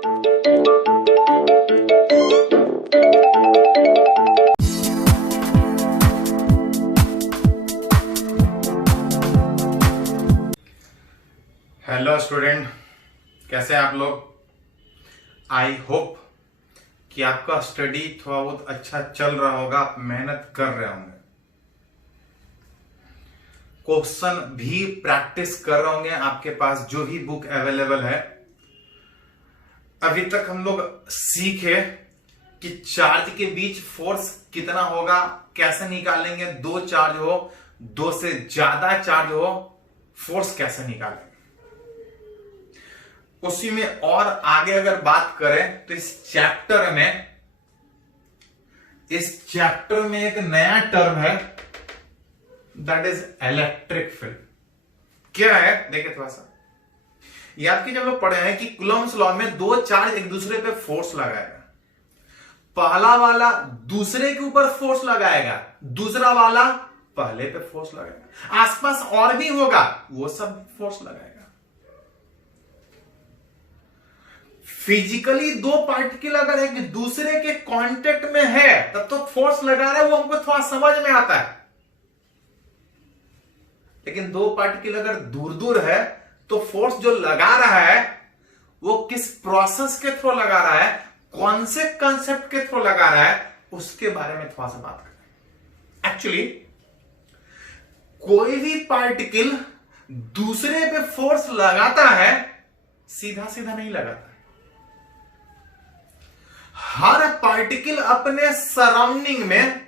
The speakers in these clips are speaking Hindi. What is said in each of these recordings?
हेलो स्टूडेंट, कैसे हैं आप लोग। आई होप कि आपका स्टडी थोड़ा बहुत अच्छा चल रहा होगा, आप मेहनत कर रहे होंगे, क्वेश्चन भी प्रैक्टिस कर रहे होंगे आपके पास जो भी बुक अवेलेबल है। अभी तक हम लोग सीखे कि चार्ज के बीच फोर्स कितना होगा, कैसे निकालेंगे, दो चार्ज हो, दो से ज्यादा चार्ज हो, फोर्स कैसे निकालेंगे। उसी में और आगे अगर बात करें तो इस चैप्टर में एक नया टर्म है, दैट इज इलेक्ट्रिक फील्ड। क्या है देखिए थोड़ा सा याद की, जब हम पढ़े हैं कि कूलम्ब्स लॉ में दो चार्ज एक दूसरे पे फोर्स लगाएगा, पहला वाला दूसरे के ऊपर फोर्स लगाएगा, दूसरा वाला पहले पे फोर्स लगाएगा, आसपास और भी होगा वो सब फोर्स लगाएगा। फिजिकली दो पार्टिकल अगर एक दूसरे के कांटेक्ट में है तब तो फोर्स लगा रहा है, वो हमको थोड़ा समझ में आता है। लेकिन दो पार्टिकल अगर दूर दूर है तो फोर्स जो लगा रहा है वो किस प्रोसेस के थ्रू लगा रहा है, कौन से कंसेप्ट के थ्रू लगा रहा है, उसके बारे में थोड़ा सा बात करें। एक्चुअली कोई भी पार्टिकल दूसरे पे फोर्स लगाता है, सीधा सीधा नहीं लगाता। हर पार्टिकल अपने सराउंडिंग में,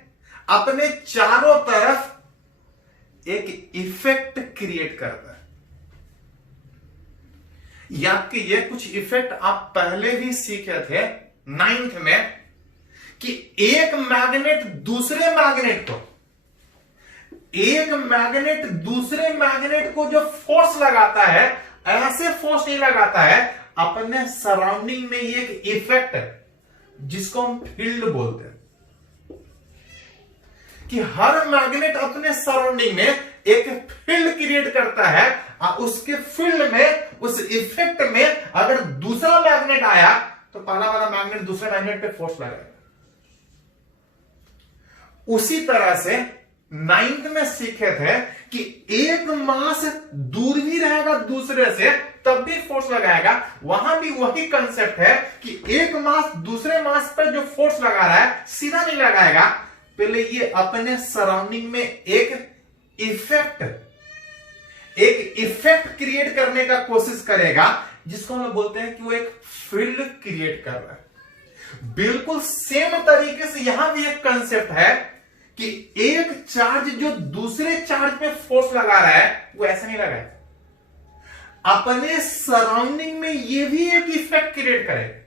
अपने चारों तरफ एक इफेक्ट क्रिएट करता है। याद कीजिए, कुछ इफेक्ट आप पहले भी सीखे थे 9th में, कि एक मैग्नेट दूसरे मैग्नेट को जो फोर्स लगाता है, ऐसे फोर्स नहीं लगाता है, अपने सराउंडिंग में ये एक इफेक्ट है जिसको हम फील्ड बोलते हैं, कि हर मैग्नेट अपने सराउंडिंग में एक फील्ड क्रिएट करता है, और उसके फील्ड में, उस इफेक्ट में अगर दूसरा मैग्नेट आया तो पहला वाला मैग्नेट दूसरे मैग्नेट पे फोर्स लगाएगा। उसी तरह से 9th में सीखे थे कि एक मास दूर भी रहेगा दूसरे से तब भी फोर्स लगाएगा। वहां भी वही कंसेप्ट है कि एक मास दूसरे मास पर जो फोर्स लगा रहा है सीधा नहीं लगाएगा, पहले ये अपने सराउंडिंग में एक इफेक्ट क्रिएट करने का कोशिश करेगा, जिसको हम बोलते हैं कि वो एक फील्ड क्रिएट कर रहा है। बिल्कुल सेम तरीके से यहां भी एक कंसेप्ट है कि एक चार्ज जो दूसरे चार्ज पे फोर्स लगा रहा है वो ऐसे नहीं लगाएगा, अपने सराउंडिंग में ये भी एक इफेक्ट क्रिएट करेगा,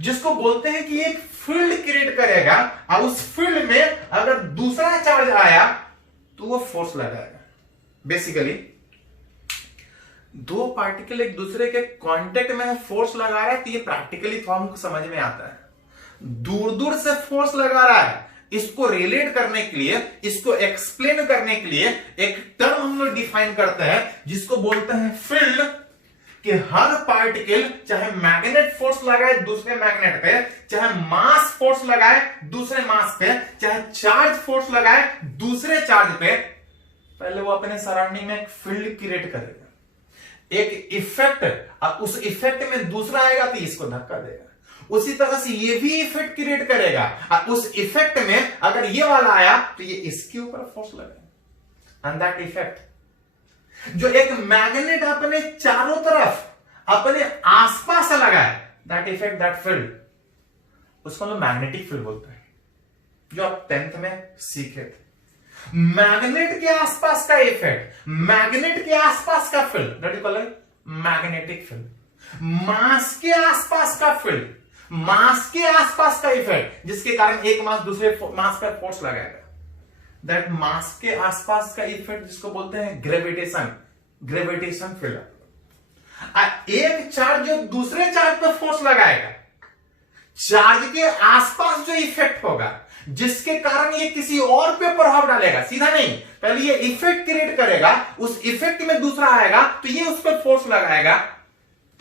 जिसको बोलते हैं कि एक फील्ड क्रिएट करेगा, और उस फील्ड में अगर दूसरा चार्ज आया तो वो फोर्स लगाएगा। बेसिकली दो पार्टिकल एक दूसरे के कांटेक्ट में फोर्स लगा रहा है, तो ये प्रैक्टिकली फॉर्म को समझ में आता है। दूर दूर से फोर्स लगा रहा है, इसको रिलेट करने के लिए, इसको एक्सप्लेन करने के लिए एक टर्म हम लोग डिफाइन करते हैं जिसको बोलते हैं फील्ड। कि हर पार्टिकल चाहे मैग्नेट फोर्स लगाए दूसरे मैग्नेट पे, चाहे मास फोर्स लगाए दूसरे मास पे, चाहे चार्ज फोर्स लगाए दूसरे चार्ज पे, पहले वो अपने सराउंडिंग में एक फील्ड क्रिएट करेगा, एक इफेक्ट, और उस इफेक्ट में दूसरा आएगा तो इसको धक्का देगा। उसी तरह से ये भी इफेक्ट क्रिएट करेगा, और उस इफेक्ट में अगर ये वाला आया तो ये इसके ऊपर फोर्स लगेगा। एंड दैट इफेक्ट जो एक मैग्नेट अपने चारों तरफ अपने आसपास लगाए, दैट इफेक्ट, दैट फील्ड, उसको हम मैग्नेटिक फील्ड बोलते हैं, जो आप 10th में सीखे थे। मैग्नेट के आसपास का इफेक्ट, मैग्नेट के आसपास का field, that is called magnetic field. Mass के आसपास का फील्ड, मास के आसपास का इफेक्ट, जिसके कारण एक मास दूसरे मास पर फोर्स लगाएगा, दैट मास के आसपास का इफेक्ट, जिसको बोलते हैं ग्रेविटेशन फील्ड। एक चार्ज जो दूसरे चार्ज पर फोर्स लगाएगा, चार्ज के आसपास जो इफेक्ट होगा, जिसके कारण ये किसी और पे प्रभाव डालेगा, सीधा नहीं, पहले ये इफेक्ट क्रिएट करेगा, उस इफेक्ट में दूसरा आएगा तो ये उस पर फोर्स लगाएगा,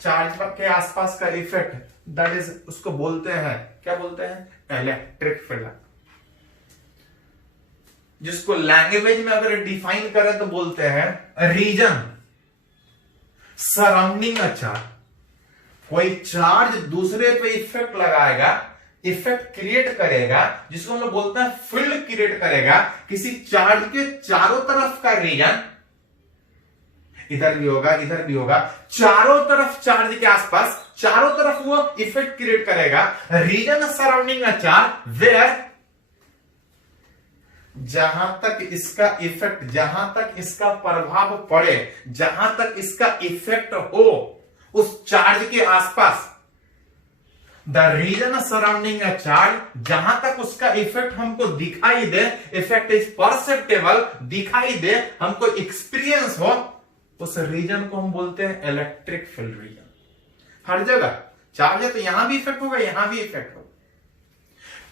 चार्ज के आसपास का इफेक्ट, दैट इज, उसको बोलते हैं, क्या बोलते हैं, इलेक्ट्रिक फील्ड। जिसको लैंग्वेज में अगर डिफाइन करें तो बोलते हैं रीजन सराउंडिंग अ चार्ज। कोई चार्ज दूसरे पे इफेक्ट लगाएगा, इफेक्ट क्रिएट करेगा, जिसको हम लोग बोलते हैं फील्ड क्रिएट करेगा किसी चार्ज के चारों तरफ का रीजन, इधर भी होगा इधर भी होगा, चारों तरफ चार्ज के आसपास चारों तरफ वो इफेक्ट क्रिएट करेगा। Region surrounding a charge where, जहां तक इसका इफेक्ट, जहां तक इसका प्रभाव पड़े, जहां तक इसका इफेक्ट हो उस चार्ज के आसपास, the region surrounding a charge, जहां तक उसका इफेक्ट हमको दिखाई दे, इफेक्ट इज परसेप्टेबल, दिखाई दे, हमको एक्सपीरियंस हो, उस रीजन को हम बोलते हैं इलेक्ट्रिक फील्ड रीजन। हर जगह चार्ज है तो यहां भी इफेक्ट होगा, यहां भी इफेक्ट होगा,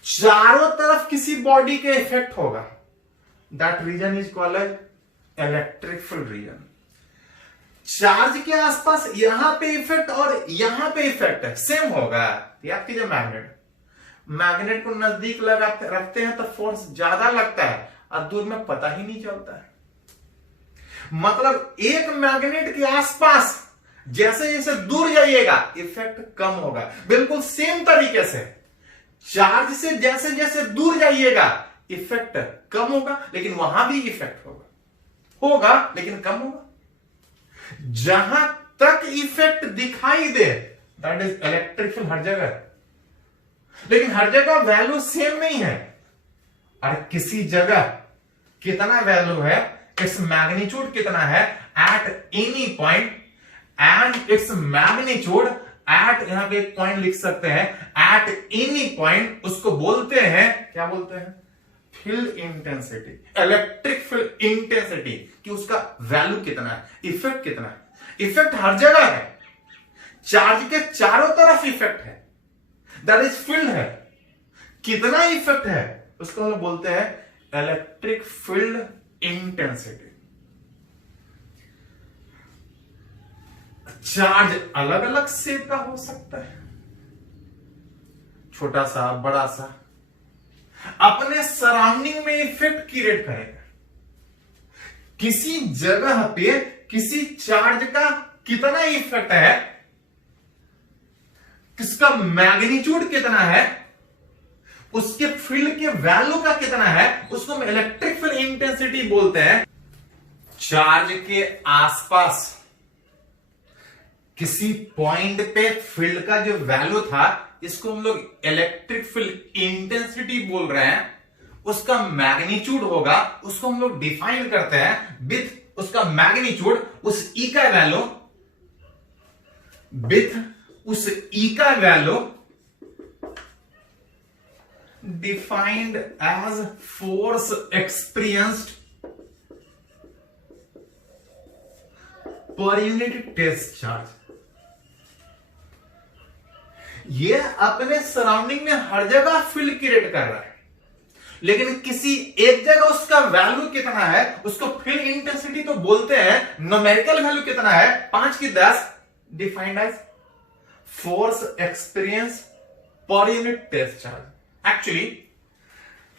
चारों तरफ किसी बॉडी के इफेक्ट होगा, that region is called electric field region. Charge के आसपास यहां पे इफेक्ट और यहां पे इफेक्ट है, सेम होगा। याद कीजिए, मैग्नेट को नजदीक लगाते रखते हैं तो फोर्स ज्यादा लगता है और दूर में पता ही नहीं चलता है। मतलब एक मैग्नेट के आसपास जैसे जैसे दूर जाइएगा इफेक्ट कम होगा। बिल्कुल सेम तरीके से चार्ज से जैसे जैसे दूर जाइएगा इफेक्ट कम होगा, लेकिन वहां भी इफेक्ट होगा लेकिन कम होगा। जहां तक इफेक्ट दिखाई दे, दैट इज इलेक्ट्रिक फील्ड हर जगह, लेकिन हर जगह वैल्यू सेम नहीं है। और किसी जगह कितना वैल्यू है, इट्स मैग्नीट्यूड कितना है at any point, and its magnitude at, यहां पे एक पॉइंट लिख सकते हैं, एट एनी पॉइंट, उसको बोलते हैं, क्या बोलते हैं, field intensity, electric field intensity, कि उसका वैल्यू कितना है, इफेक्ट कितना है। इफेक्ट हर जगह है, चार्ज के चारों तरफ इफेक्ट है, दैट इज फील्ड है। कितना इफेक्ट है उसको हम बोलते हैं इलेक्ट्रिक फील्ड इंटेंसिटी। चार्ज अलग अलग शेप का हो सकता है, छोटा सा, बड़ा सा, अपने सराउंडिंग में इफेक्ट क्रिएट करेगा। किसी जगह पे किसी चार्ज का कितना इफेक्ट है, किसका मैग्नीट्यूड कितना है, उसके फील्ड के वैल्यू का कितना है, उसको हम इलेक्ट्रिक फील्ड इंटेंसिटी बोलते हैं। चार्ज के आसपास किसी पॉइंट पे फील्ड का जो वैल्यू था, इसको हम लोग इलेक्ट्रिक फील्ड इंटेंसिटी बोल रहे हैं। उसका मैग्नीट्यूड होगा, उसको हम लोग डिफाइन करते हैं विथ उसका मैग्नीट्यूड, उस ई का वैल्यू, विथ उस ई का value defined as force experienced per unit test charge. ये अपने सराउंडिंग में हर जगह फील्ड क्रिएट कर रहा है, लेकिन किसी एक जगह उसका वैल्यू कितना है, उसको फील्ड इंटेंसिटी तो बोलते हैं। न्यूमेरिकल वैल्यू कितना है, 5 की 10, defined as force experience per unit test charge. Actually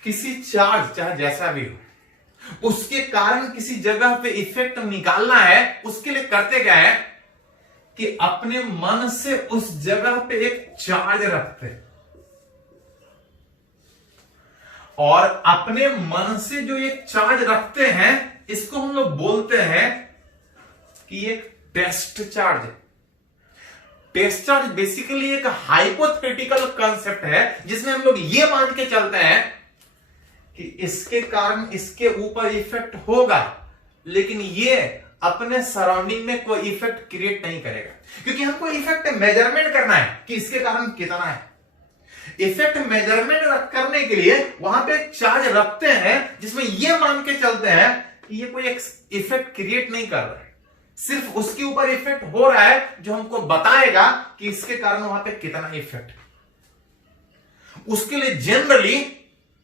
किसी चार्ज चाहे जैसा भी हो, उसके कारण किसी जगह पे इफेक्ट निकालना है, उसके लिए करते क्या है कि अपने मन से उस जगह पे एक चार्ज रखते हैं, और अपने मन से जो एक चार्ज रखते हैं इसको हम लोग बोलते हैं कि एक test charge. Test charge basically एक हाइपोथेटिकल कंसेप्ट है, जिसमें हम लोग ये मान के चलते हैं कि इसके कारण इसके ऊपर इफेक्ट होगा, लेकिन ये अपने सराउंडिंग में कोई इफेक्ट क्रिएट नहीं करेगा, क्योंकि हमको इफेक्ट मेजरमेंट करना है कि इसके कारण कितना है। इफेक्ट मेजरमेंट करने के लिए वहां पे चार्ज रखते हैं, जिसमें यह मान के चलते हैं कि ये कोई इफेक्ट क्रिएट नहीं कर रहा है, सिर्फ उसके ऊपर इफेक्ट हो रहा है जो हमको बताएगा कि इसके कारण वहां पे कितना इफेक्ट। उसके लिए जनरली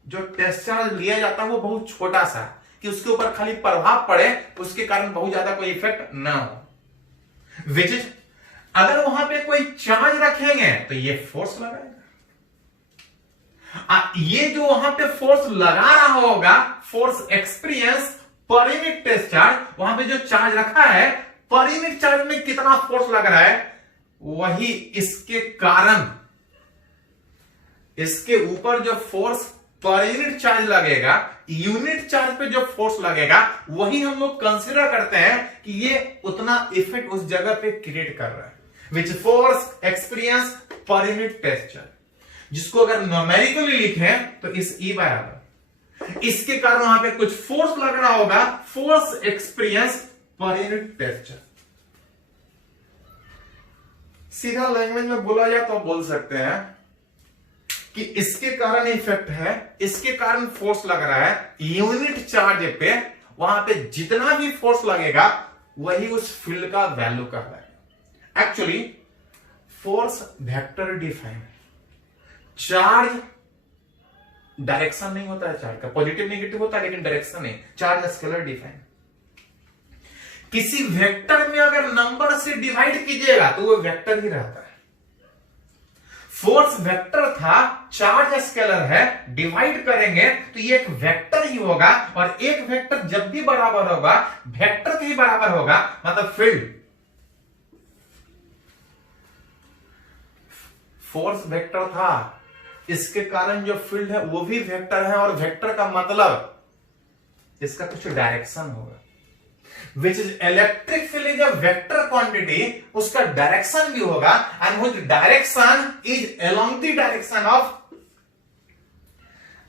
जो टेस्ट चार्ज लिया जाता है वो बहुत छोटा सा, कि उसके ऊपर खाली प्रभाव पड़े, उसके कारण बहुत ज्यादा कोई इफेक्ट ना हो, विच इज अगर वहां पे कोई चार्ज रखेंगे तो ये फोर्स लगाएगा। ये जो वहां पे फोर्स लगा रहा होगा, force experience per unit test charge, वहां पे जो चार्ज रखा है पर यूनिट चार्ज में कितना फोर्स लग रहा है, वही इसके कारण, इसके ऊपर जो फोर्स पर यूनिट चार्ज लगेगा, यूनिट चार्ज पे जो फोर्स लगेगा, वही हम लोग कंसीडर करते हैं कि ये उतना इफेक्ट उस जगह पे क्रिएट कर रहा है, which force experience per unit test charge, जिसको अगर न्यूमेरिकली लिखें तो इस ई बराबर, इसके कारण वहां पे कुछ फोर्स लग रहा होगा, force experience per unit test charge. सीधा लैंग्वेज में बोला जाए तो बोल सकते हैं कि इसके कारण इफेक्ट है, इसके कारण फोर्स लग रहा है, यूनिट चार्ज पे वहां पे जितना भी फोर्स लगेगा वही उस फील्ड का वैल्यू कर रहा है। Actually force vector define, charge direction नहीं होता है, चार्ज का पॉजिटिव नेगेटिव होता है लेकिन डायरेक्शन नहीं, चार्ज स्केलर डिफाइन। किसी वेक्टर में अगर नंबर से डिवाइड कीजिएगा तो वो वेक्टर ही रहता है। फोर्स वेक्टर था, चार्ज स्केलर है, डिवाइड करेंगे तो ये एक वेक्टर ही होगा, और एक वेक्टर जब भी बराबर होगा वेक्टर के ही बराबर होगा, मतलब फील्ड। फोर्स वेक्टर था, इसके कारण जो फील्ड है वो भी वेक्टर है, और वेक्टर का मतलब इसका कुछ डायरेक्शन होगा, which is electric field is a vector quantity, उसका डायरेक्शन भी होगा, and whose direction is along the direction of,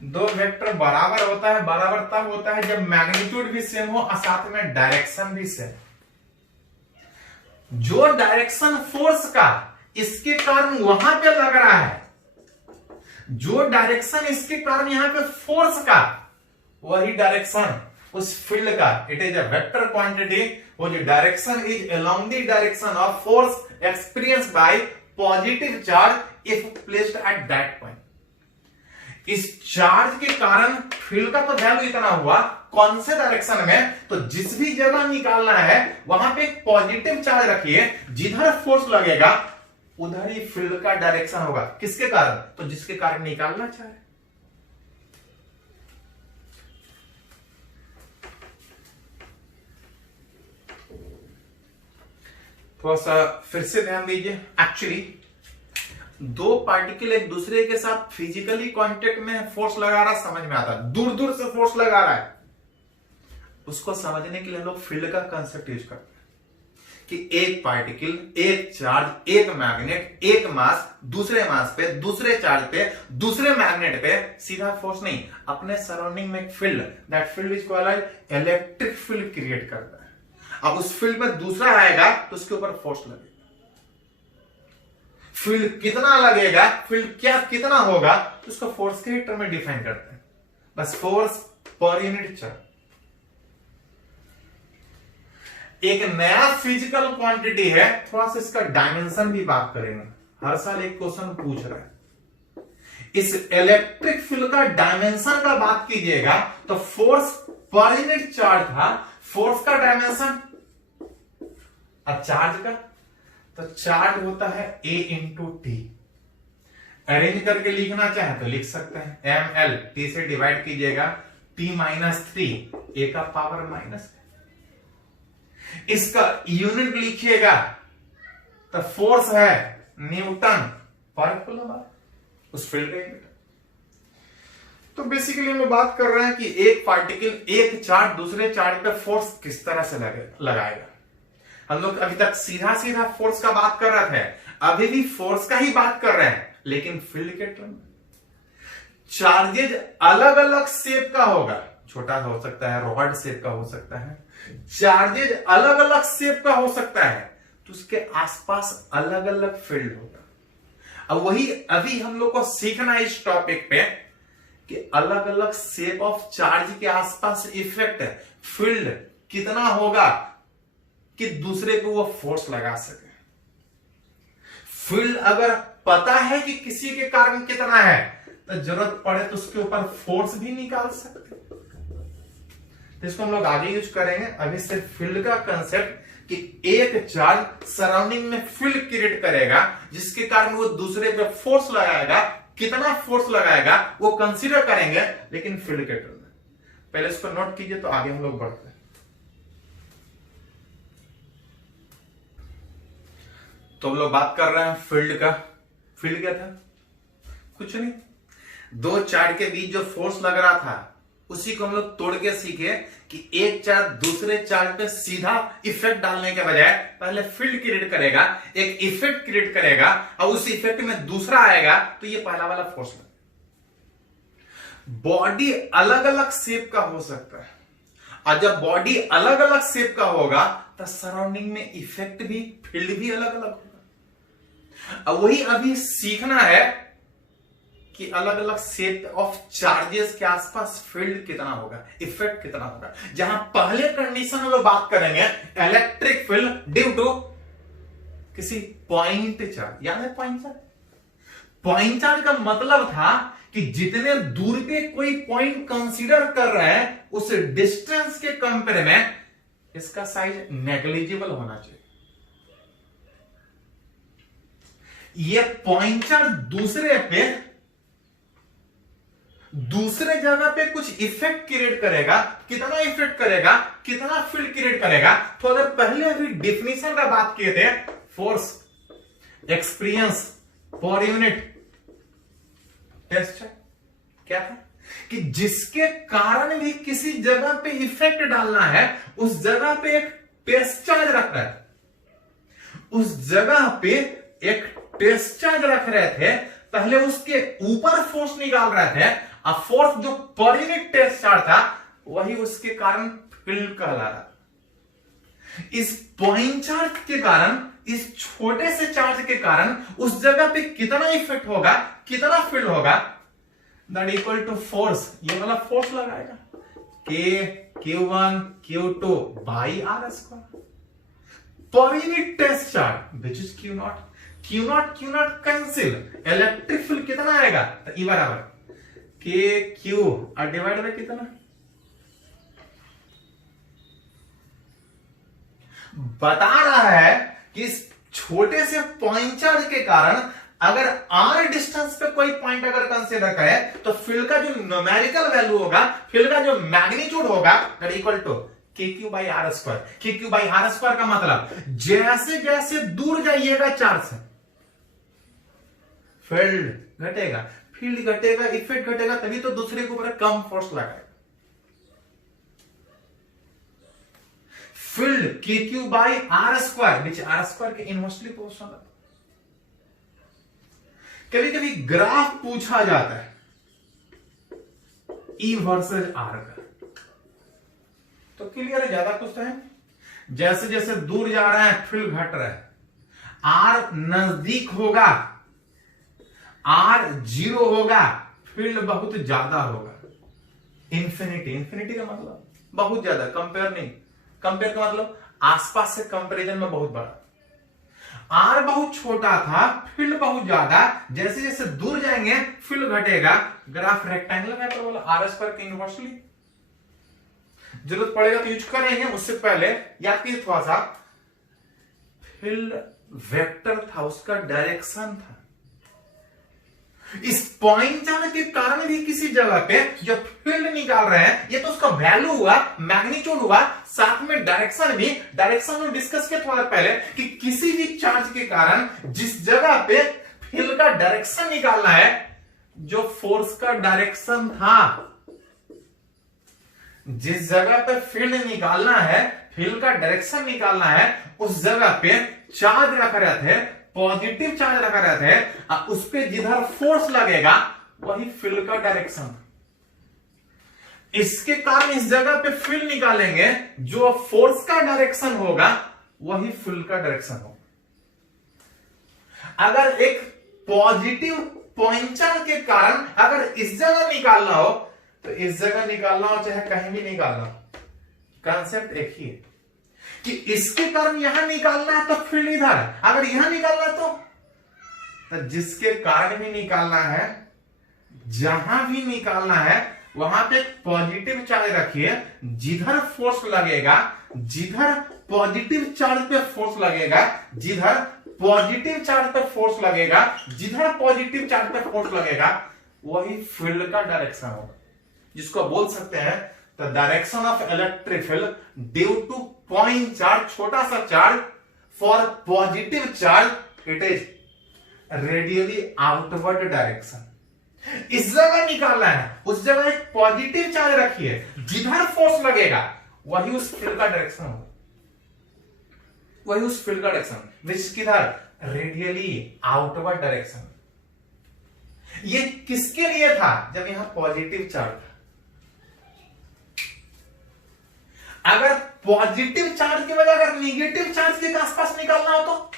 दो वेक्टर बराबर होता है, बराबर तब होता है जब मैग्नीट्यूड भी सेम हो और साथ में डायरेक्शन भी सेम। जो डायरेक्शन फोर्स का इसके कारण वहां पे लग रहा है, जो डायरेक्शन इसके कारण यहां पे फोर्स का, वही डायरेक्शन उस फील्ड का, it is a vector quantity, वो जो direction is along the direction of force experience by positive charge if placed at that point. इस चार्ज के कारण फील्ड का तो वैल्यू इतना हुआ, कौन से डायरेक्शन में, तो जिस भी जगह निकालना है वहां पे एक पॉजिटिव चार्ज रखिए, जिधर फोर्स लगेगा उधर ही फील्ड का डायरेक्शन होगा। किसके कारण, तो जिसके कारण निकालना चाहे। थोड़ा सा फिर से ध्यान दीजिए। एक्चुअली दो पार्टिकल एक दूसरे के साथ फिजिकली कांटेक्ट में फोर्स लगा रहा, समझ में आता है, दूर दूर से फोर्स लगा रहा है, उसको समझने के लिए हम लोग फील्ड का कंसेप्ट यूज करते हैं कि एक पार्टिकल, एक चार्ज, एक मैग्नेट, एक मास दूसरे मास पे, दूसरे चार्ज पे, दूसरे मैग्नेट पे सीधा फोर्स नहीं, अपने सराउंडिंग में एक field, that field is called electric field create करता है। अब उस फील्ड में दूसरा आएगा तो उसके ऊपर फोर्स लगेगा। फील्ड कितना लगेगा, फील्ड क्या कितना होगा, तो उसको फोर्स के टर्म में डिफाइन करते हैं, बस फोर्स पर यूनिट चार्ज। एक नया फिजिकल क्वांटिटी है, थोड़ा सा इसका डायमेंशन भी बात करेंगे, हर साल एक क्वेश्चन पूछ रहा है। इस इलेक्ट्रिक फील्ड का डायमेंशन का बात कीजिएगा तो फोर्स पर यूनिट चार्ज था, फोर्स का डायमेंशन, और चार्ज का, तो चार्ज होता है A इंटू टी। अरेंज करके लिखना चाहे तो लिख सकते हैं, ml, t से डिवाइड कीजिएगा, t माइनस 3, a का पावर माइनस। इसका यूनिट लिखिएगा तो फोर्स है न्यूटन पर कूलम, उस फील्ड का यूनिट। तो बेसिकली हम बात कर रहे हैं कि एक पार्टिकल, एक चार्ज दूसरे चार्ज पे फोर्स किस तरह से लगाएगा। हम लोग अभी तक सीधा सीधा फोर्स का बात कर रहे थे, अभी भी फोर्स का ही बात कर रहे हैं, लेकिन फील्ड के टर्म में। चार्जेज अलग अलग शेप का होगा, छोटा हो सकता है, रॉड शेप का हो सकता है, चार्जेज अलग अलग शेप का हो सकता है, तो उसके आसपास अलग अलग फील्ड होगा। अब वही अभी हम लोग को सीखना है इस टॉपिक पे कि अलग अलग शेप ऑफ चार्ज के आसपास इफेक्ट, फील्ड कितना होगा कि दूसरे पे वो फोर्स लगा सके। फील्ड अगर पता है कि किसी के कारण कितना है, तो जरूरत पड़े तो उसके ऊपर फोर्स भी निकाल सकते। तो इसको हम लोग आगे यूज करेंगे, अभी सिर्फ फील्ड का कंसेप्ट, कि एक चार्ज सराउंडिंग में फील्ड क्रिएट करेगा, जिसके कारण वो दूसरे पे फोर्स लगाएगा। कितना फोर्स लगाएगा वो कंसीडर करेंगे, लेकिन फील्ड के टर्म में। पहले इसको नोट कीजिए, तो आगे हम लोग बढ़ते हैं। तो हम लोग बात कर रहे हैं फील्ड का। फील्ड क्या था? कुछ नहीं, दो चार्ज के बीच जो फोर्स लग रहा था उसी को हम लोग तोड़ के सीखे कि एक चार्ज दूसरे चार्ज पे सीधा इफेक्ट डालने के बजाय पहले फील्ड क्रिएट करेगा, एक इफेक्ट क्रिएट करेगा, और उस इफेक्ट में दूसरा आएगा, तो ये पहला वाला फोर्स लगा। बॉडी अलग अलग शेप का हो सकता है, और जब बॉडी अलग अलग शेप का होगा तो सराउंडिंग में इफेक्ट भी, फील्ड भी अलग अलग होगा। अब वही अभी सीखना है कि अलग अलग शेप ऑफ चार्जेस के आसपास फील्ड कितना होगा, इफेक्ट कितना होगा। जहां पहले कंडीशन में लोग बात करेंगे इलेक्ट्रिक फील्ड ड्यू टू किसी पॉइंट चार्ज। याद है पॉइंट चार्ज? पॉइंट चार्ज का मतलब था कि जितने दूर पे कोई पॉइंट कंसीडर कर रहे हैं उस डिस्टेंस के कंपेयर में इसका साइज नेग्लिजिबल होना चाहिए। ये पॉइंट चार्ज दूसरे जगह पे कुछ इफेक्ट क्रिएट करेगा। कितना इफेक्ट करेगा, कितना फील्ड क्रिएट करेगा? तो अगर पहले अभी डिफिनेशन का बात किए थे, force experience per unit test क्या था कि जिसके कारण भी किसी जगह पे इफेक्ट डालना है, उस जगह पे एक टेस्ट चार्ज रख रहा है, उस जगह पे एक टेस्ट चार्ज रख रहे थे। पहले उसके ऊपर फोर्स निकाल रहे थे, और फोर्स जो पर यूनिट टेस्ट चार्ज था वही उसके कारण फील्ड कहला रहा। इस पॉइंट चार्ज के कारण, इस छोटे से चार्ज के कारण उस जगह पे कितना इफेक्ट होगा, कितना फील्ड होगा, दैट इक्वल टू फोर्स। ये वाला फोर्स लगाएगा K Q1 Q2 by R square per unit test charge which is Q0। Q0 cancel, electric field कितना आएगा? तो E बराबर KQ और डिवाइड बाय कितना? बता रहा है कि इस छोटे से पॉइंट चार्ज के कारण अगर R डिस्टेंस पे कोई पॉइंट अगर कंसीडर करे तो फील्ड का जो न्यूमेरिकल वैल्यू होगा, फील्ड का जो मैग्नीट्यूड होगा, that equal to KQ by R square. KQ by R square का मतलब जैसे जैसे दूर जाइएगा चार्ज से फील्ड घटेगा, फील्ड घटेगा, इफेक्ट घटेगा, तभी तो दूसरे के ऊपर कम फोर्स लगाएगा। Field KQ by R square which R square के इनवर्सली प्रोपोर्शनल। कभी कभी ग्राफ पूछा जाता है E वर्सेस R का, तो क्लियर है, ज्यादा कुछ तो है। जैसे जैसे दूर जा रहे हैं फील्ड घट रहा है, R नजदीक होगा, R 0 होगा, फील्ड बहुत ज्यादा होगा। इंफिनिटी का मतलब बहुत ज्यादा, कंपेयर नहीं। कंपेयर का मतलब आसपास से कंपैरिजन में बहुत बड़ा। R बहुत छोटा था, फील्ड बहुत ज्यादा, जैसे जैसे दूर जाएंगे फील्ड घटेगा। ग्राफ रेक्टेंगुलर है तो बोला R स्क्वायर के इनवर्सली। जरूरत पड़ेगा तो यूज करेंगे, उससे पहले याद कीजिए थोड़ा सा, फील्ड वेक्टर था, उसका डायरेक्शन था। इस पॉइंट चार्ज के कारण भी किसी जगह पे जो फील्ड निकाल रहे हैं, ये तो उसका वैल्यू हुआ, मैग्नीट्यूड हुआ, साथ में डायरेक्शन भी। डायरेक्शन में डिस्कस किया थोड़ा पहले कि किसी भी चार्ज के कारण जिस जगह पे फील्ड का डायरेक्शन निकालना है, जो फोर्स का डायरेक्शन था, जिस जगह पे फील्ड निकालना है, फील्ड का डायरेक्शन निकालना है, उस जगह पे चार्ज रख रहे थे, पॉजिटिव चार्ज रखा रहता है, उस पे जिधर फोर्स लगेगा वही फील्ड का डायरेक्शन। इसके कारण इस जगह पे फील्ड निकालेंगे, जो फोर्स का डायरेक्शन होगा वही फील्ड का डायरेक्शन होगा। अगर एक पॉजिटिव पॉइंट चार्ज के कारण अगर इस जगह निकालना हो तो इस जगह निकालना हो, चाहे कहीं भी निकालना हो, कॉन्सेप्ट एक ही है कि इसके कारण यहां निकालना है तो फील्ड इधर है, अगर यहां निकालना है तो जिसके कारण भी निकालना है, जहां भी निकालना है वहां पे पॉजिटिव चार्ज रखिए, जिधर फोर्स लगेगा, जिधर पॉजिटिव चार्ज पे फोर्स लगेगा, जिधर पॉजिटिव चार्ज पे फोर्स लगेगा, जिधर पॉजिटिव चार्ज पे फोर्स लगेगा, वही फील्ड का डायरेक्शन होगा, जिसको बोल सकते हैं the direction of electric field due two point charge, छोटा सा charge, for positive charge it is radially outward direction. इस जगह निकालना है, उस जगह एक पॉजिटिव चार्ज रखिए, जिधर फोर्स लगेगा वही उस फील्ड का डायरेक्शन होगा, वही उस फील्ड का डायरेक्शन, विच किधर, रेडियली आउटवर्ड डायरेक्शन। ये किसके लिए था, जब यहां पॉजिटिव चार्ज था। अगर पॉजिटिव चार्ज की वजह अगर निगेटिव चार्ज के आसपास निकालना हो तो,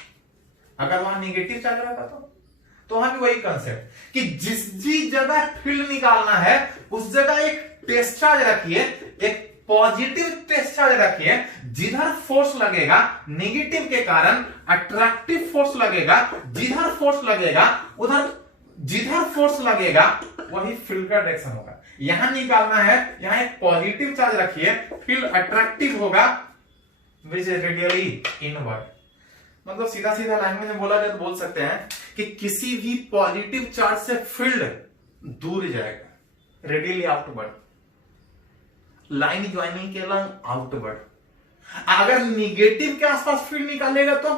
अगर वहां निगेटिव चार्ज रहता तो वहां भी वही कंसेप्ट कि जिस भी जगह फील्ड निकालना है उस जगह एक टेस्ट चार्ज रखिए, एक पॉजिटिव टेस्ट चार्ज रखिए, जिधर फोर्स लगेगा नेगेटिव के कारण अट्रैक्टिव फोर्स लगेगा, जिधर फोर्स लगेगा उधर, जिधर फोर्स लगेगा वही फील्ड का डायरेक्शन होगा। यहां निकालना है, यहां एक पॉजिटिव चार्ज रखिए, फील्ड अट्रैक्टिव होगा, विच इज रेडियली इनवर्ड। मतलब सीधा सीधा लैंग्वेज में बोला जाए तो बोल सकते हैं कि किसी भी पॉजिटिव चार्ज से फील्ड दूर जाएगा, रेडियली आउटवर्ड, लाइन ज्वाइनिंग के लंग आउटवर्ड। अगर निगेटिव के आसपास फील्ड निकालेगा तो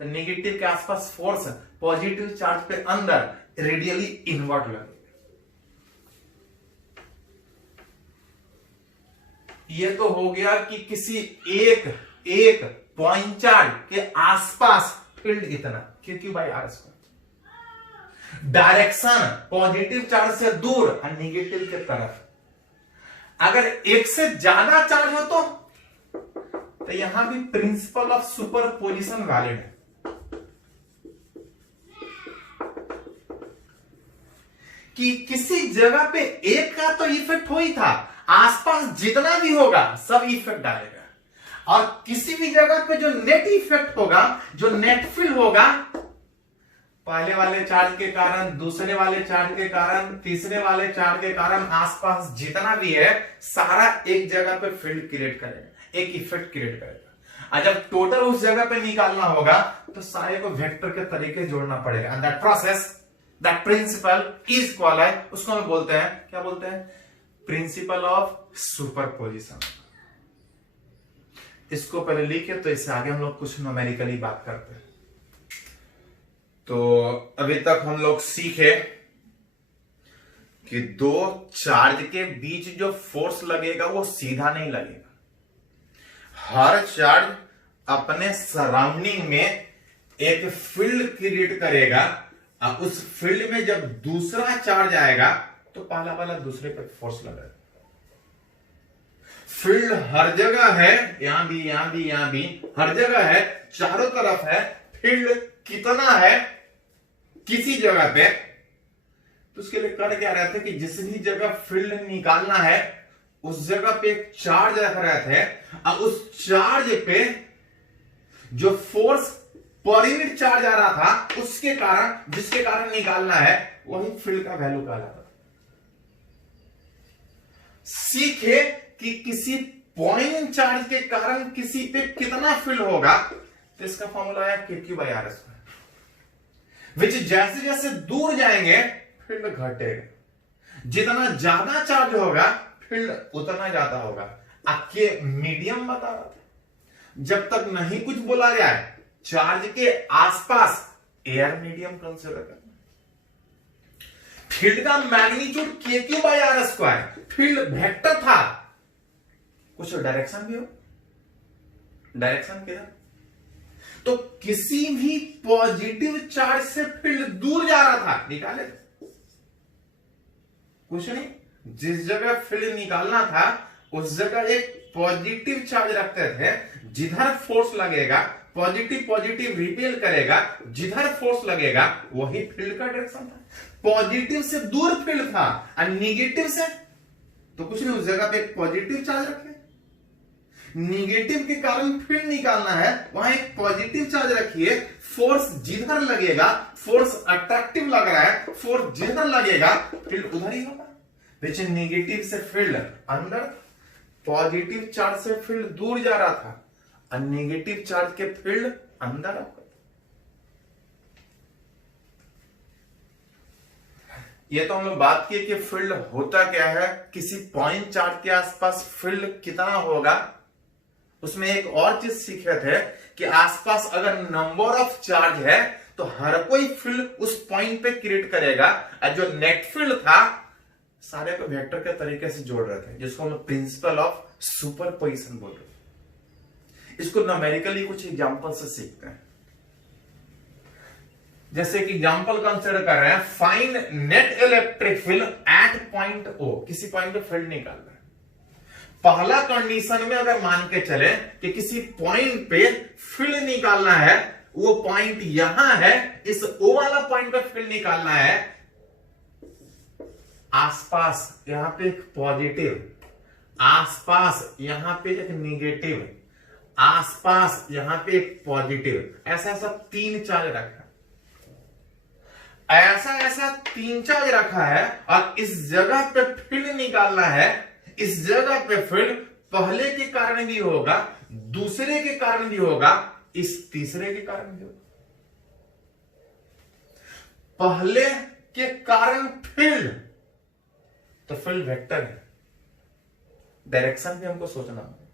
निगेटिव के आसपास फोर्स पॉजिटिव चार्ज पे अंदर रेडियली इनवर्ड लगेगा। ये तो हो गया कि किसी एक पॉइंट चार्ज के आसपास फील्ड कितना, क्योंकि by R square. Direction positive charge से दूर और निगेटिव के तरफ। अगर एक से ज्यादा चार्ज हो तो यहां भी प्रिंसिपल ऑफ सुपरपोजिशन वैलिड है। कि किसी जगह पे एक का तो इफेक्ट हो ही था, आसपास जितना भी होगा सब इफेक्ट डालेगा, और किसी भी जगह पे जो नेट इफेक्ट होगा, जो नेट फील्ड होगा, पहले वाले चार्ज के कारण, दूसरे वाले चार्ज के कारण, तीसरे वाले चार्ज के कारण, आसपास जितना भी है सारा एक जगह पे फील्ड क्रिएट करेगा, एक इफेक्ट क्रिएट करेगा। और जब टोटल उस जगह पे निकालना होगा तो सारे को वेक्टर के तरीके जोड़ना पड़ेगा, and that process, that principle is called, उसको हम बोलते हैं, क्या बोलते हैं, प्रिंसिपल ऑफ सुपरपोजिशन। इसको पहले लिखे तो इससे आगे हम लोग कुछ न्यूमेरिकली बात करते हैं। तो अभी तक हम लोग सीखे कि दो चार्ज के बीच जो फोर्स लगेगा वो सीधा नहीं लगेगा, हर चार्ज अपने सराउंडिंग में एक फील्ड क्रिएट करेगा, और उस फील्ड में जब दूसरा चार्ज आएगा तो पहला वाला दूसरे पर फोर्स लगेगा। फील्ड हर जगह है, यहां भी, यहां भी, यहां भी, हर जगह है, चारों तरफ है। फील्ड कितना है किसी जगह पे, तो उसके लिए कर क्या रहे थे कि जिस भी जगह फील्ड निकालना है उस जगह पे एक चार्ज रख रहे थे, और उस चार्ज पे जो फोर्स पर यूनिट चार्ज आ रहा था उसके कारण, जिसके कारण निकालना है, वही फील्ड का वैल्यू कहलाता था। सीखे कि किसी पॉइंट चार्ज के कारण किसी पे कितना फील्ड होगा, तो इसका फॉर्मूला है KQ बाई आर स्क्वायर, विच जैसे जैसे दूर जाएंगे फील्ड घटेगा, जितना ज्यादा चार्ज होगा फील्ड उतना ज्यादा होगा। आपके मीडियम बता रहा था, जब तक नहीं कुछ बोला जाए चार्ज के आसपास एयर मीडियम कंसीडर करना। फील्ड का magnitude KQ by R square, field vector था, कुछ डायरेक्शन भी हो, डायरेक्शन किधर, तो किसी भी पॉजिटिव चार्ज से फील्ड दूर जा रहा था, निकाले कुछ नहीं, जिस जगह फील्ड निकालना था उस जगह एक पॉजिटिव चार्ज रखते थे, जिधर फोर्स लगेगा पॉजिटिव पॉजिटिव रिपेल करेगा, जिधर फोर्स लगेगा वही फील्ड का डायरेक्शन था। पॉजिटिव से दूर फील्ड था और निगेटिव से तो कुछ नहीं, उस जगह पे एक पॉजिटिव चार्ज रखे, निगेटिव के कारण फील्ड निकालना है, वहां एक पॉजिटिव चार्ज रखिए, फोर्स जिधर लगेगा, फोर्स अट्रैक्टिव लग रहा है, फोर्स जिधर लगेगा फील्ड उधर ही होगा। देखिए निगेटिव से फील्ड अंदर, पॉजिटिव चार्ज से फील्ड दूर जा रहा था, और नेगेटिव चार्ज के फील्ड अंदर होगा। ये तो हम लोग बात की कि फील्ड होता क्या है, किसी पॉइंट चार्ज के आसपास फील्ड कितना होगा। उसमें एक और चीज सीख रहे थे कि आसपास अगर नंबर ऑफ चार्ज है तो हर कोई फील्ड उस पॉइंट पे क्रिएट करेगा, और जो नेट फील्ड था सारे को वेक्टर के तरीके से जोड़ रहे थे, जिसको हम प्रिंसिपल ऑफ सुपरपोजिशन बोल रहे हैं। इसको न्यूमेरिकली कुछ एग्जांपल से सीखते हैं। जैसे कि एग्जांपल कंसीडर कर रहे हैं, find net electric field at point O. किसी पॉइंट पे फील्ड निकालना है। पहला कंडीशन में अगर मान के चले कि किसी पॉइंट पे फील्ड निकालना है, वो पॉइंट यहां है, इस ओ वाला पॉइंट पे फील्ड निकालना है। आसपास यहां पे एक पॉजिटिव, आसपास यहां पे एक निगेटिव, आसपास यहां पे एक पॉजिटिव, ऐसा सब तीन चार्ज रखा, ऐसा ऐसा तीन चार्ज रखा है। और इस जगह पे फील्ड निकालना है। इस जगह पे फील्ड पहले के कारण भी होगा, दूसरे के कारण भी होगा, इस तीसरे के कारण भी होगा। पहले के कारण फील्ड, तो फील्ड वेक्टर है, डायरेक्शन भी हमको सोचना होगा।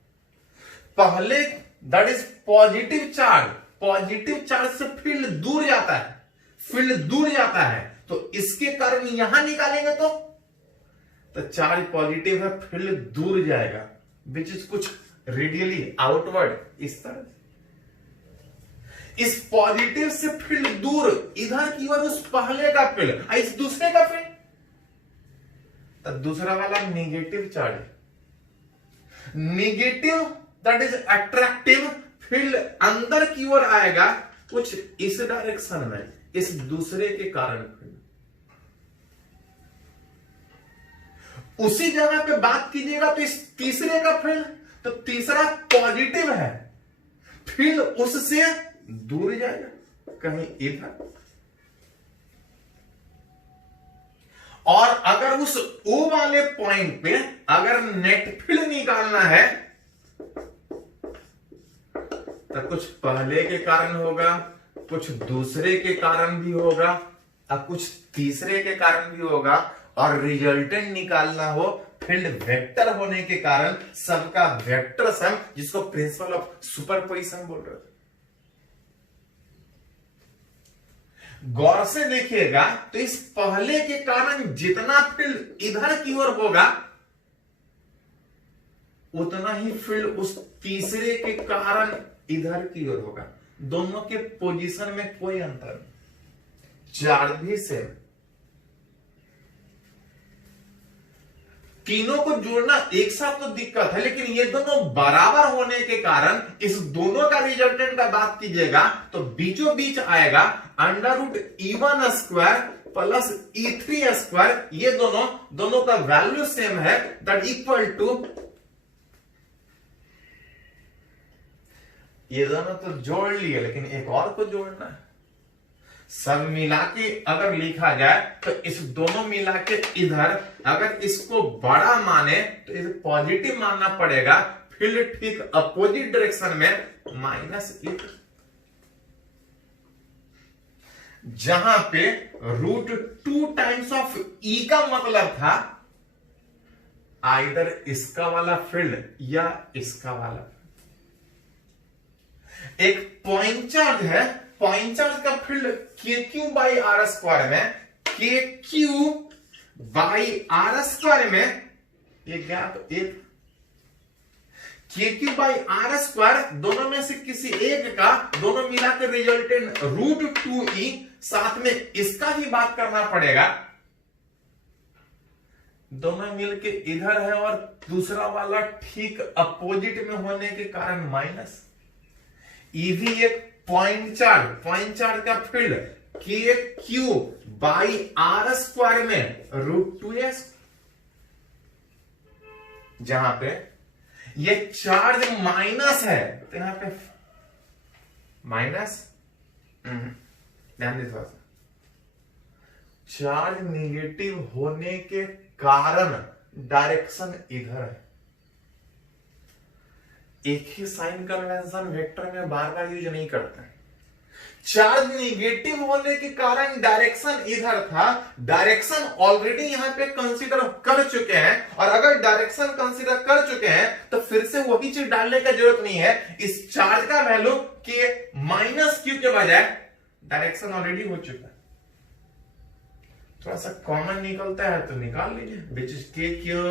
पहले that is positive charge, positive charge से फील्ड दूर जाता है, फील्ड दूर जाता है, तो इसके कारण यहां निकालेंगे तो चार्ज पॉजिटिव है, फील्ड दूर जाएगा, विच इज कुछ रेडियली आउटवर्ड, इस तरह। इस पॉजिटिव से फील्ड दूर इधर की ओर, उस पहले का फील्ड, इस दूसरे का फील्ड, तो दूसरा वाला negative charge, negative that is attractive, field अंदर की ओर आएगा कुछ इस डायरेक्शन में, इस दूसरे के कारण फील्ड। उसी जगह पे बात कीजिएगा तो इस तीसरे का फील्ड, तो तीसरा पॉजिटिव है, फील्ड उससे दूर जाएगा कहीं इधर। और अगर उस ओ वाले पॉइंट पे अगर नेट फील्ड निकालना है तो कुछ पहले के कारण होगा, कुछ दूसरे के कारण भी होगा, और कुछ तीसरे के कारण भी होगा, और रिजल्टेंट निकालना हो फील्ड वेक्टर होने के कारण, सबका वेक्टर सम, जिसको प्रिंसिपल ऑफ सुपरपोजिशन बोल रहे थे। गौर से देखिएगा तो इस पहले के कारण जितना फील्ड इधर की ओर होगा, उतना ही फील्ड उस तीसरे के कारण इधर की ओर होगा। दोनों के पोजीशन में कोई अंतर नहीं, चार्ज भी सेम। तीनों को जोड़ना एक साथ तो दिक्कत है, लेकिन ये दोनों बराबर होने के कारण इस दोनों का रिजल्टेंट का बात कीजिएगा तो बीचों बीच आएगा √E1 square plus E3 square. ये दोनों का वैल्यू सेम है, दैट इक्वल टू, ये दोनों तो जोड़ लिए, लेकिन एक और को जोड़ना है। सब मिला के अगर लिखा जाए तो इस दोनों मिला के इधर अगर इसको बड़ा माने तो इसे पॉजिटिव मानना पड़ेगा, फील्ड ठीक अपोजिट डायरेक्शन में -E, जहां पे √2 टाइम्स ऑफ E का मतलब था आइदर इसका वाला फील्ड या इसका वाला। एक पॉइंट चार्ज है, पॉइंट चार्ज का फील्ड KQ/R² में, KQ/R² में एक गैप, एक KQ/R², दोनों में से किसी एक का, दोनों मिला के रिजल्टेंट √2E, साथ में इसका भी बात करना पड़ेगा। दोनों मिलके इधर है और दूसरा वाला ठीक अपोजिट में होने के कारण माइनस। ये भी एक पॉइंट चार्ज का फील्ड KQ/R² में √2S, जहां पे ये चार्ज माइनस है तो यहां पे माइनस, ध्यान दीजिए, चार्ज नेगेटिव होने के कारण डायरेक्शन इधर है। एक ही साइन कन्वेंशन वेक्टर में बार बार यूज नहीं करते हैं। चार्ज निगेटिव होने के कारण डायरेक्शन इधर था, डायरेक्शन ऑलरेडी यहां पे कंसीडर कर चुके हैं, और अगर डायरेक्शन कंसीडर कर चुके हैं तो फिर से वही चीज डालने की जरूरत नहीं है। इस चार्ज का वैल्यू के माइनस क्यू के बजाय डायरेक्शन ऑलरेडी हो चुका है। थोड़ा सा कॉमन निकलता है तो निकाल लीजिए, विच इज के क्यू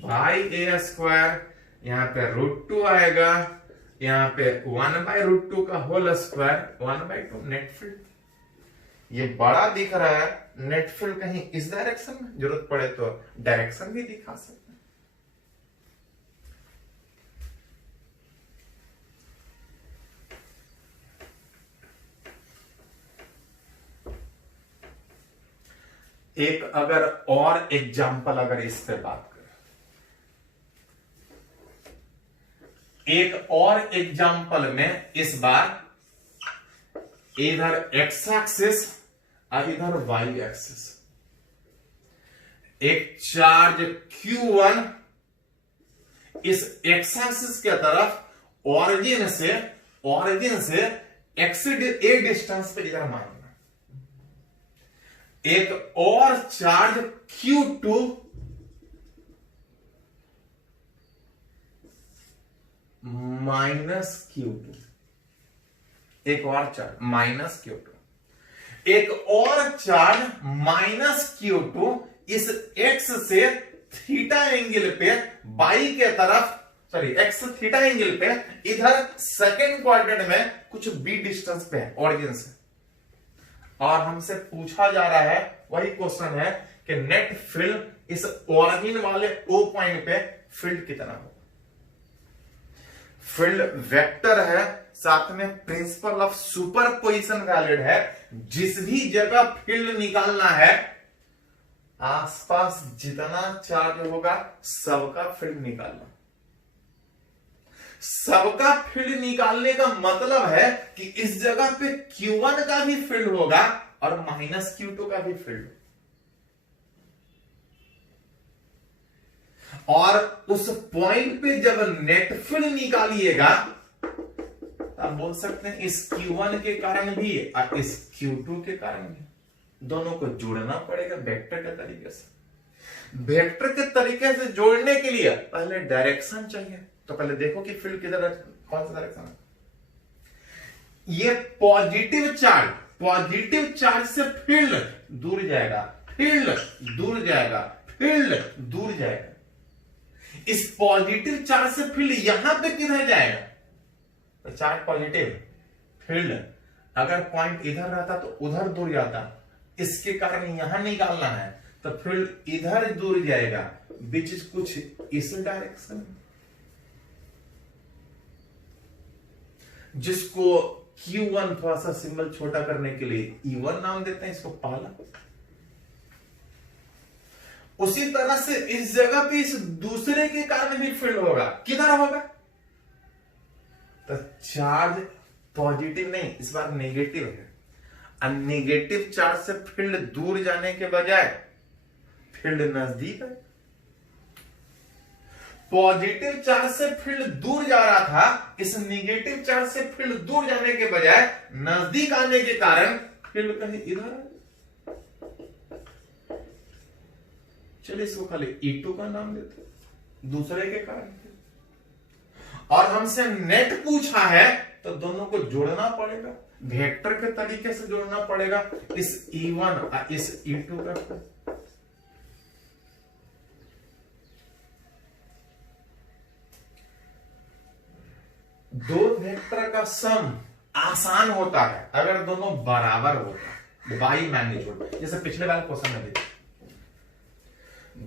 बाई ए स्क्वायर, यहां पे √2 आएगा, यहां पे 1/√2 का होल स्क्वायर 1/2 नेट फील्ड। ये बड़ा दिख रहा है, नेट फील्ड कहीं इस डायरेक्शन में, जरूरत पड़े तो डायरेक्शन भी दिखा सकते हैं। एक अगर और एग्जाम्पल अगर इस पे बात करें, एक और एग्जाम्पल में इस बार इधर एक्स एक्सिस और इधर वाई एक्सिस, एक चार्ज Q1 इस एक्स एक्सिस के तरफ ऑरिजिन से एक्स ए डिस्टेंस पे इधर मानना, एक और चार्ज Q2 माइनस Q2, एक और चार्ज माइनस Q2, एक और चार्ज माइनस Q2 इस x से थीटा एंगल पे बाई के तरफ, सॉरी एक्स थीटा एंगल पे इधर सेकेंड क्वाड्रेंट में कुछ b डिस्टेंस पे है ऑरिजिन से, और हमसे पूछा जा रहा है वही क्वेश्चन है कि नेट फील्ड इस ऑरिजिन वाले O पॉइंट पे फील्ड कितना होगा। फील्ड वेक्टर है, साथ में प्रिंसिपल ऑफ सुपरपोजिशन वैलिड है। जिस भी जगह फील्ड निकालना है, आसपास जितना चार्ज होगा सबका फील्ड निकालना। सबका फील्ड निकालने का मतलब है कि इस जगह पे Q1 का भी फील्ड होगा और माइनस Q2 का भी फील्ड, और उस पॉइंट पे जब नेट फील्ड निकालिएगा तब बोल सकते हैं इस Q1 के कारण भी और इस Q2 के कारण भी, दोनों को जोड़ना पड़ेगा वेक्टर के तरीके से। वेक्टर के तरीके से जोड़ने के लिए पहले डायरेक्शन चाहिए, तो पहले देखो कि फील्ड किधर है, कौन सा डायरेक्शन है। ये पॉजिटिव चार्ज से फील्ड दूर जाएगा, फील्ड दूर जाएगा, फील्ड दूर जाएगा। इस पॉजिटिव चार्ज से फील्ड यहां पे किधर जाएगा, तो चार्ज पॉजिटिव, फील्ड अगर पॉइंट इधर रहता तो उधर दूर जाता, इसके कारण यहां निकालना है तो फील्ड इधर दूर जाएगा, विच इज कुछ इस डायरेक्शन में, जिसको Q1 थोड़ा सा सिंबल छोटा करने के लिए E1 नाम देते हैं, इसको पहला। उसी तरह से इस जगह पे इस दूसरे के कारण भी फील्ड होगा, किधर होगा, तो चार्ज पॉजिटिव नहीं, इस बार नेगेटिव है, और नेगेटिव चार्ज से फील्ड दूर जाने के बजाय फील्ड नजदीक है। पॉजिटिव चार्ज से फील्ड दूर जा रहा था, इस नेगेटिव चार्ज से फील्ड दूर जाने के बजाय नजदीक आने के कारण फील्ड कहीं इधर है। चलिए इसको खाली E2 का नाम देते, दूसरे के कारण। और हमसे नेट पूछा है तो दोनों को जोड़ना पड़ेगा, वेक्टर के तरीके से जोड़ना पड़ेगा, इस E1 और इस E2 का। दो वेक्टर का सम आसान होता है अगर दोनों बराबर होता है, बाई मैग्नीट्यूड, जैसे पिछले वाले क्वेश्चन में देखिए,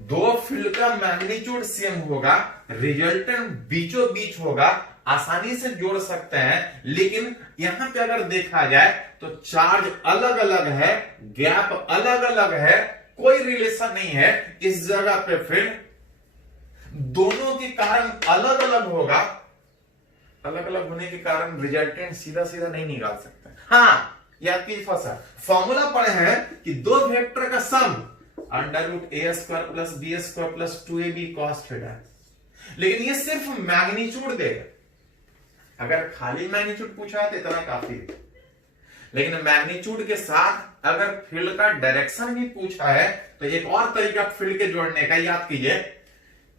दो फील्ड का मैग्नीट्यूड सेम होगा, रिजल्टेंट बीचों बीच होगा, आसानी से जोड़ सकते हैं। लेकिन यहां पे अगर देखा जाए तो चार्ज अलग अलग है, गैप अलग अलग है, कोई रिलेशन नहीं है। इस जगह पे फील्ड दोनों के कारण अलग अलग होगा, अलग अलग होने के कारण रिजल्टेंट सीधा सीधा नहीं निकाल सकते। हाँ, याद कीजिए फॉर्मूला पढ़े हैं कि दो वेक्टर का सम √a² + b² + 2ab cos theta, लेकिन ये सिर्फ मैग्नीट्यूड देगा, अगर खाली मैग्नीट्यूड पूछा है तो इतना काफी है, लेकिन मैग्नीट्यूड के साथ अगर फील्ड का डायरेक्शन भी पूछा है तो एक और तरीका फील्ड के जोड़ने का, याद कीजिए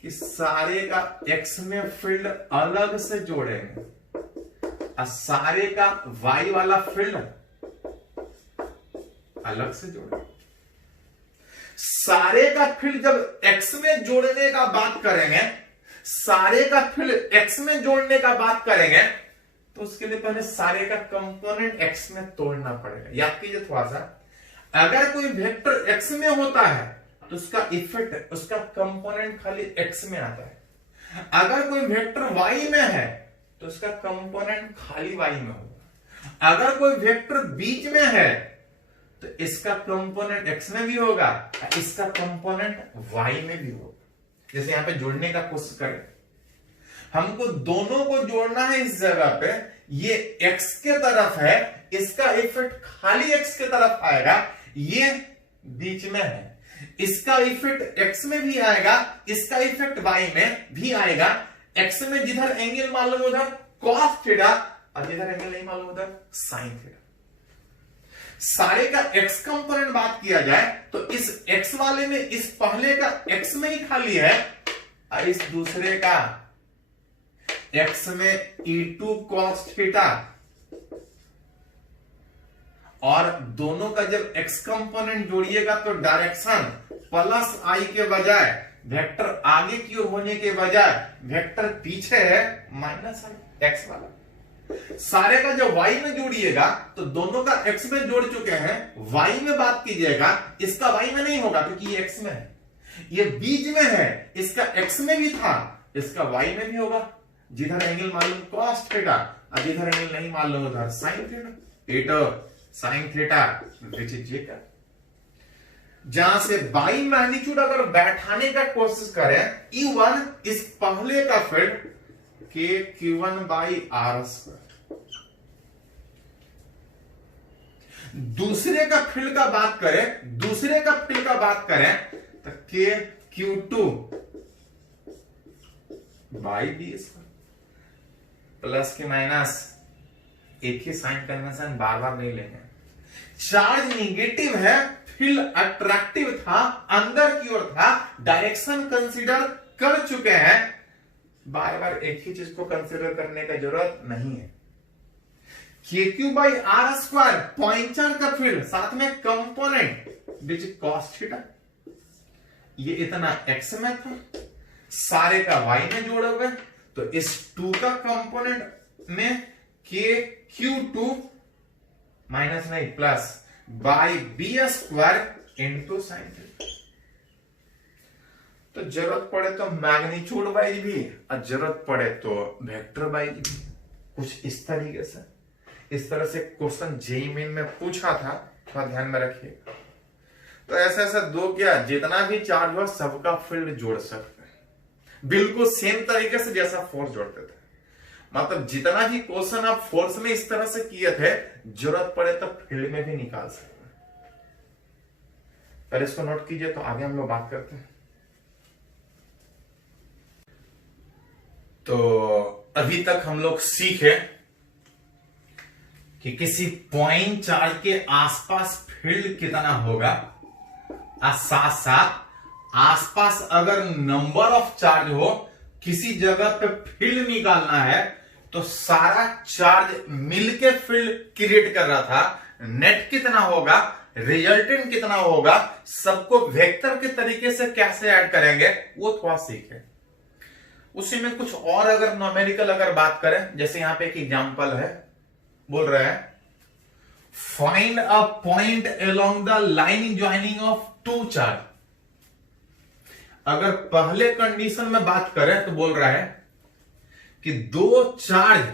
कि सारे का एक्स में फील्ड अलग से जोड़ेंगे और सारे का वाई वाला फील्ड अलग से जोड़ेंगे। सारे का फील्ड जब एक्स में जोड़ने का बात करेंगे, सारे का फील्ड एक्स में जोड़ने का बात करेंगे तो उसके लिए पहले सारे का कंपोनेंट एक्स में तोड़ना पड़ेगा। याद कीजिए थोड़ा सा, अगर कोई वेक्टर एक्स में होता है तो उसका इफेक्ट, उसका कंपोनेंट खाली एक्स में आता है। अगर कोई वेक्टर वाई में है तो उसका कंपोनेंट खाली वाई में होगा। अगर कोई वेक्टर बीच में है तो इसका कंपोनेंट एक्स में भी होगा, इसका कंपोनेंट वाई में भी होगा। जैसे यहां पे जोड़ने का कोशिश करें, हमको दोनों को जोड़ना है इस जगह पे, ये एक्स के तरफ है, इसका इफेक्ट खाली एक्स के तरफ आएगा, ये बीच में है, इसका इफेक्ट एक्स में भी आएगा, इसका इफेक्ट वाई में भी आएगा। एक्स में जिधर एंगल मालूम उधर कॉस थीटा और जिधर एंगल नहीं मालूम उधर साइन थीटा। सारे का एक्स कंपोनेंट बात किया जाए तो इस एक्स वाले में इस पहले का एक्स में ही खाली है और इस दूसरे का एक्स में e2 cos थीटा, और दोनों का जब एक्स कंपोनेंट जोड़िएगा तो डायरेक्शन प्लस आई के बजाय वेक्टर आगे की ओर होने के बजाय वेक्टर पीछे है माइनस आई एक्स वाला। सारे का जब y में जोड़िएगा तो दोनों का x में जोड़ चुके हैं, y में बात कीजिएगा, इसका y में नहीं होगा क्योंकि ये x में है, ये बीच में है, इसका x में भी था, इसका y में भी होगा। जिधर एंगल मालूम cos थीटा और जिधर एंगल नहीं मालूम उधर sin theta, sin theta which is equal. जहां से बाई मैग्नीट्यूड अगर बैठाने का कोशिश करें, E1 इस पहले का फील्ड के Q1 बाई आर स्क्वायर, दूसरे का फील्ड का बात करें, दूसरे का फील्ड का बात करें तो K Q2 by B square, plus K minus एक ही साइन कन्वेंशन बार बार नहीं लेंगे। चार्ज निगेटिव है, फील्ड अट्रैक्टिव था, अंदर की ओर था, डायरेक्शन कंसीडर कर चुके हैं, बार बार एक ही चीज को कंसीडर करने का जरूरत नहीं है। KQ by R square pointer का फील्ड साथ में कंपोनेंट विच कॉस थीटा, ये इतना एक्स में था, सारे का वाई में जोड़े हुए, तो इस 2 का कंपोनेंट में KQ2 माइनस नहीं plus by B square into sine theta. तो जरूरत पड़े तो मैग्नीट्यूड वाइज भी और जरूरत पड़े तो वेक्टर वाइज भी, कुछ इस तरीके से। इस तरह से क्वेश्चन जेईई मेन में पूछा था, थोड़ा ध्यान में रखिएगा। तो ऐसा ऐसा दो क्या, जितना भी चार्ज हो सबका फील्ड जोड़ सकते हैं, बिल्कुल सेम तरीके से जैसा फोर्स जोड़ते थे। मतलब जितना भी क्वेश्चन आप फोर्स में इस तरह से किए थे, जरूरत पड़े तो फील्ड में भी निकाल सकते हैं। पहले इसको नोट कीजिए, तो आगे हम लोग बात करते हैं। तो अभी तक हम लोग सीखे कि किसी पॉइंट चार्ज के आसपास फील्ड कितना होगा, और साथ साथ आसपास अगर नंबर ऑफ चार्ज हो, किसी जगह पे फील्ड निकालना है तो सारा चार्ज मिलके फील्ड क्रिएट कर रहा था। नेट कितना होगा, रिजल्टेंट कितना होगा, सबको वेक्टर के तरीके से कैसे ऐड करेंगे वो थोड़ा सीखे। उसी में कुछ और अगर न्यूमेरिकल अगर बात करें, जैसे यहां पे एक एग्जांपल है, बोल रहे हैं find a point along the line joining of 2 charge. अगर पहले कंडीशन में बात करें तो बोल रहा है कि 2 चार्ज,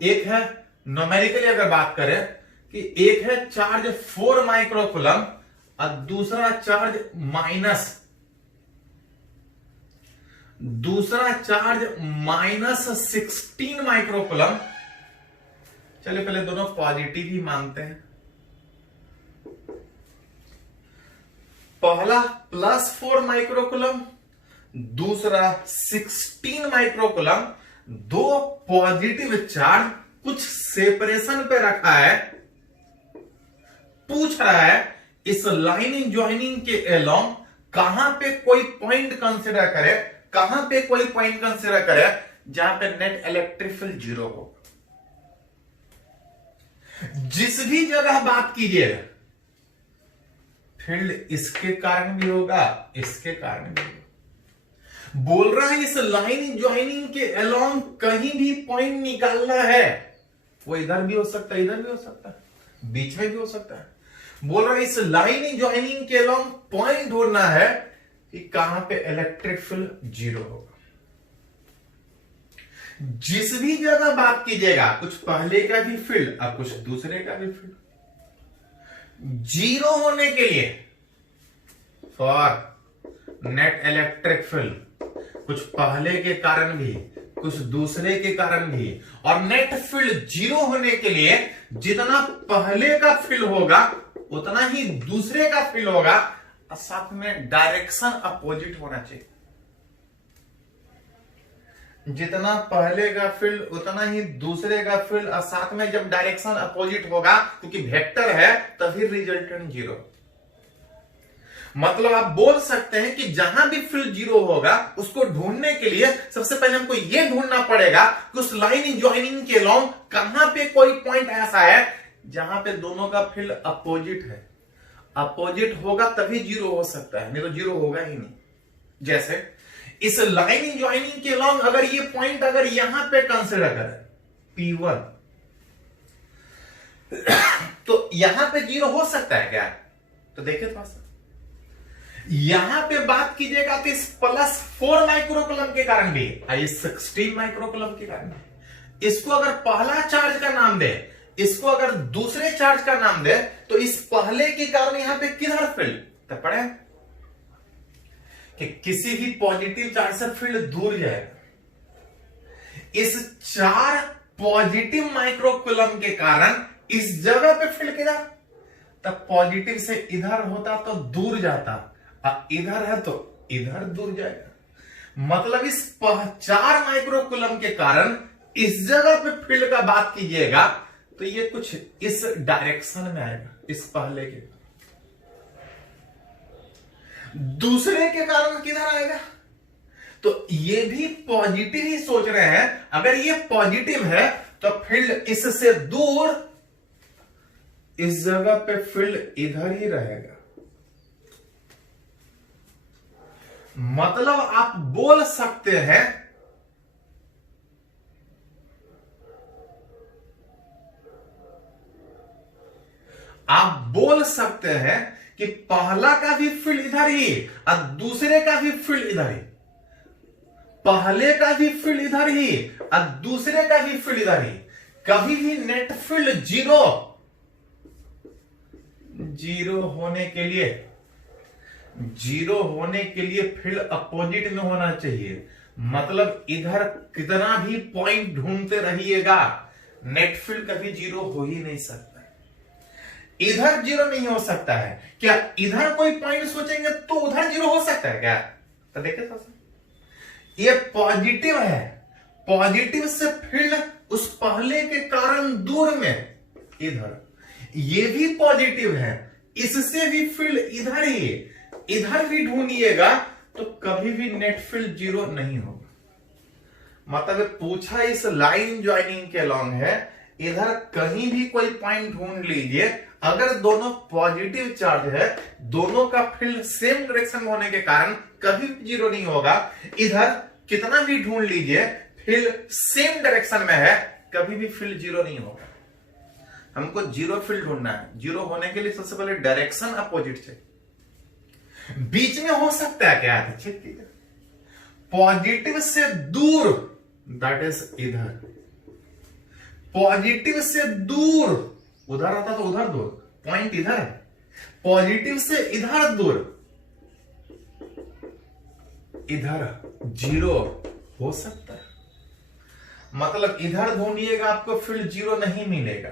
एक है न्यूमेरिकली अगर बात करें कि एक है चार्ज 4 माइक्रोकूलम और दूसरा चार्ज -16 माइक्रोकूलम। चलिए पहले दोनों पॉजिटिव ही मानते हैं। पहला +4 माइक्रोकूलम, दूसरा 16 माइक्रोकूलम। दो पॉजिटिव चार्ज कुछ सेपरेशन पे रखा है, पूछ रहा है इस लाइन ज्वाइनिंग के अलोंग कहां पे कोई पॉइंट कंसीडर करे, कहां पे कोई पॉइंट कंसीडर करे जहां पे नेट इलेक्ट्रिक फील्ड जीरो हो। जिस भी जगह बात कीजिएगा फील्ड इसके कारण भी होगा, इसके कारण भी होगा। बोल रहा है इस लाइन ज्वाइनिंग के अलोंग कहीं भी पॉइंट निकालना है, वो इधर भी हो सकता है, इधर भी हो सकता है, बीच में भी हो सकता है। बोल रहा है इस लाइन ज्वाइनिंग के अलोंग पॉइंट ढूंढना है कि कहां पे इलेक्ट्रिक फील्ड जीरो होगा। जिस भी जगह बात कीजिएगा, कुछ पहले का भी फील्ड और कुछ दूसरे का भी फील्ड, जीरो होने के लिए फॉर नेट इलेक्ट्रिक फील्ड कुछ पहले के कारण भी कुछ दूसरे के कारण भी, और नेट फील्ड जीरो होने के लिए जितना पहले का फील्ड होगा उतना ही दूसरे का फील्ड होगा, और साथ में डायरेक्शन अपोजिट होना चाहिए। जितना पहले का फील्ड उतना ही दूसरे का फील्ड, और साथ में जब डायरेक्शन अपोजिट होगा क्योंकि वेक्टर है तभी रिजल्टेंट जीरो। मतलब आप बोल सकते हैं कि जहां भी फील्ड जीरो होगा उसको ढूंढने के लिए सबसे पहले हमको यह ढूंढना पड़ेगा कि उस लाइन ज्वाइनिंग के अलोंग कहां पे कोई पॉइंट ऐसा है जहां पे दोनों का फील्ड अपोजिट है। अपोजिट होगा तभी जीरो हो सकता है, नहीं तो जीरो होगा ही नहीं। जैसे इस लाइन ज्वाइनिंग के अलोंग अगर ये पॉइंट अगर यहां पे कंसिडर करें P1 तो यहां पे जीरो हो सकता है क्या? तो देखिए थोड़ा सा यहां पे बात कीजिएगा तो इस +4 माइक्रोकूलम के कारण भी, इस 16 माइक्रोकूलम के कारण भी, इसको अगर पहला चार्ज का नाम दे, इसको अगर दूसरे चार्ज का नाम दे, तो इस पहले के कारण यहां पे किधर फील्ड तो पड़े कि किसी भी पॉजिटिव चार्ज से फील्ड दूर जाएगा। इस 4 पॉजिटिव माइक्रोकूलम के कारण इस जगह पे फील्ड किधर, तब पॉजिटिव से इधर होता तो दूर जाता, इधर है तो इधर दूर जाएगा। मतलब इस 4 माइक्रोकूलम के कारण इस जगह पे फील्ड का बात कीजिएगा तो ये कुछ इस डायरेक्शन में आएगा, इस पहले के। दूसरे के कारण किधर आएगा, तो ये भी पॉजिटिव ही सोच रहे हैं। अगर ये पॉजिटिव है तो फील्ड इससे दूर, इस जगह पे फील्ड इधर ही रहेगा। मतलब आप बोल सकते हैं कि पहला का भी फील्ड इधर ही और दूसरे का भी फील्ड इधर ही, पहले का भी फील्ड इधर ही और दूसरे का भी फील्ड इधर ही। कभी भी नेट फील्ड जीरो होने के लिए फील्ड अपोजिट में होना चाहिए। मतलब इधर कितना भी पॉइंट ढूंढते रहिएगा नेट फील्ड कभी जीरो हो ही नहीं सकता। इधर जीरो नहीं हो सकता है क्या? इधर कोई पॉइंट सोचेंगे तो उधर जीरो हो सकता है क्या? तो देखिए थोड़ा सा, ये पॉजिटिव है, पॉजिटिव से फील्ड उस पहले के कारण दूर में इधर, ये भी पॉजिटिव है, इससे भी फील्ड इधर ही, इधर भी ढूंढिएगा तो कभी भी नेट फील्ड जीरो नहीं होगा। मतलब पूछा इस लाइन ज्वाइनिंग के अलोंग है, इधर कहीं भी कोई पॉइंट ढूंढ लीजिए, अगर दोनों पॉजिटिव चार्ज है, दोनों का फील्ड सेम डायरेक्शन होने के कारण कभी भी जीरो नहीं होगा। इधर कितना भी ढूंढ लीजिए फील्ड सेम डायरेक्शन में है, कभी भी फील्ड जीरो नहीं होगा। हमको जीरो फील्ड ढूंढना है। जीरो होने के लिए सबसे पहले डायरेक्शन अपोजिट चाहिए। बीच में हो सकता है क्या? चेक कीजिए, पॉजिटिव से दूर, दैट इज इधर, पॉजिटिव से दूर, उधर आता तो उधर दूर, पॉइंट इधर है, पॉजिटिव से इधर दूर, इधर जीरो हो सकता है। मतलब इधर ढूंढिएगा आपको फील्ड जीरो नहीं मिलेगा,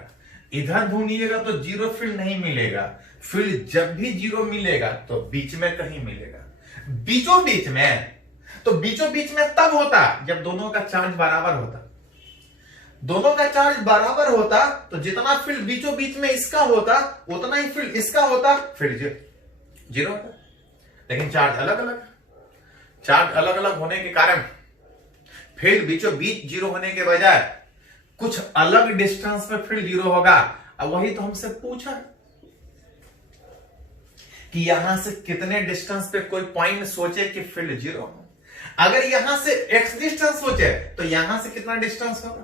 इधर ढूंढिएगा तो जीरो फील्ड नहीं मिलेगा। फील्ड जब भी जीरो मिलेगा तो बीच में कहीं मिलेगा, बीचों बीच में। तो बीचों बीच में तब होता जब दोनों का चार्ज बराबर होता। दोनों का चार्ज बराबर होता तो जितना फील्ड बीचों बीच में इसका होता उतना ही फील्ड इसका होता, फील्ड जीरो होता। लेकिन चार्ज अलग अलग, चार्ज अलग अलग होने के कारण फील्ड बीचों बीच जीरो होने के बजाय कुछ अलग डिस्टेंस पे फील्ड जीरो होगा। अब वही तो हमसे पूछा कि यहां से कितने डिस्टेंस पे कोई पॉइंट सोचे कि फील्ड जीरो हो। अगर यहां से x डिस्टेंस सोचे तो यहां से कितना डिस्टेंस होगा,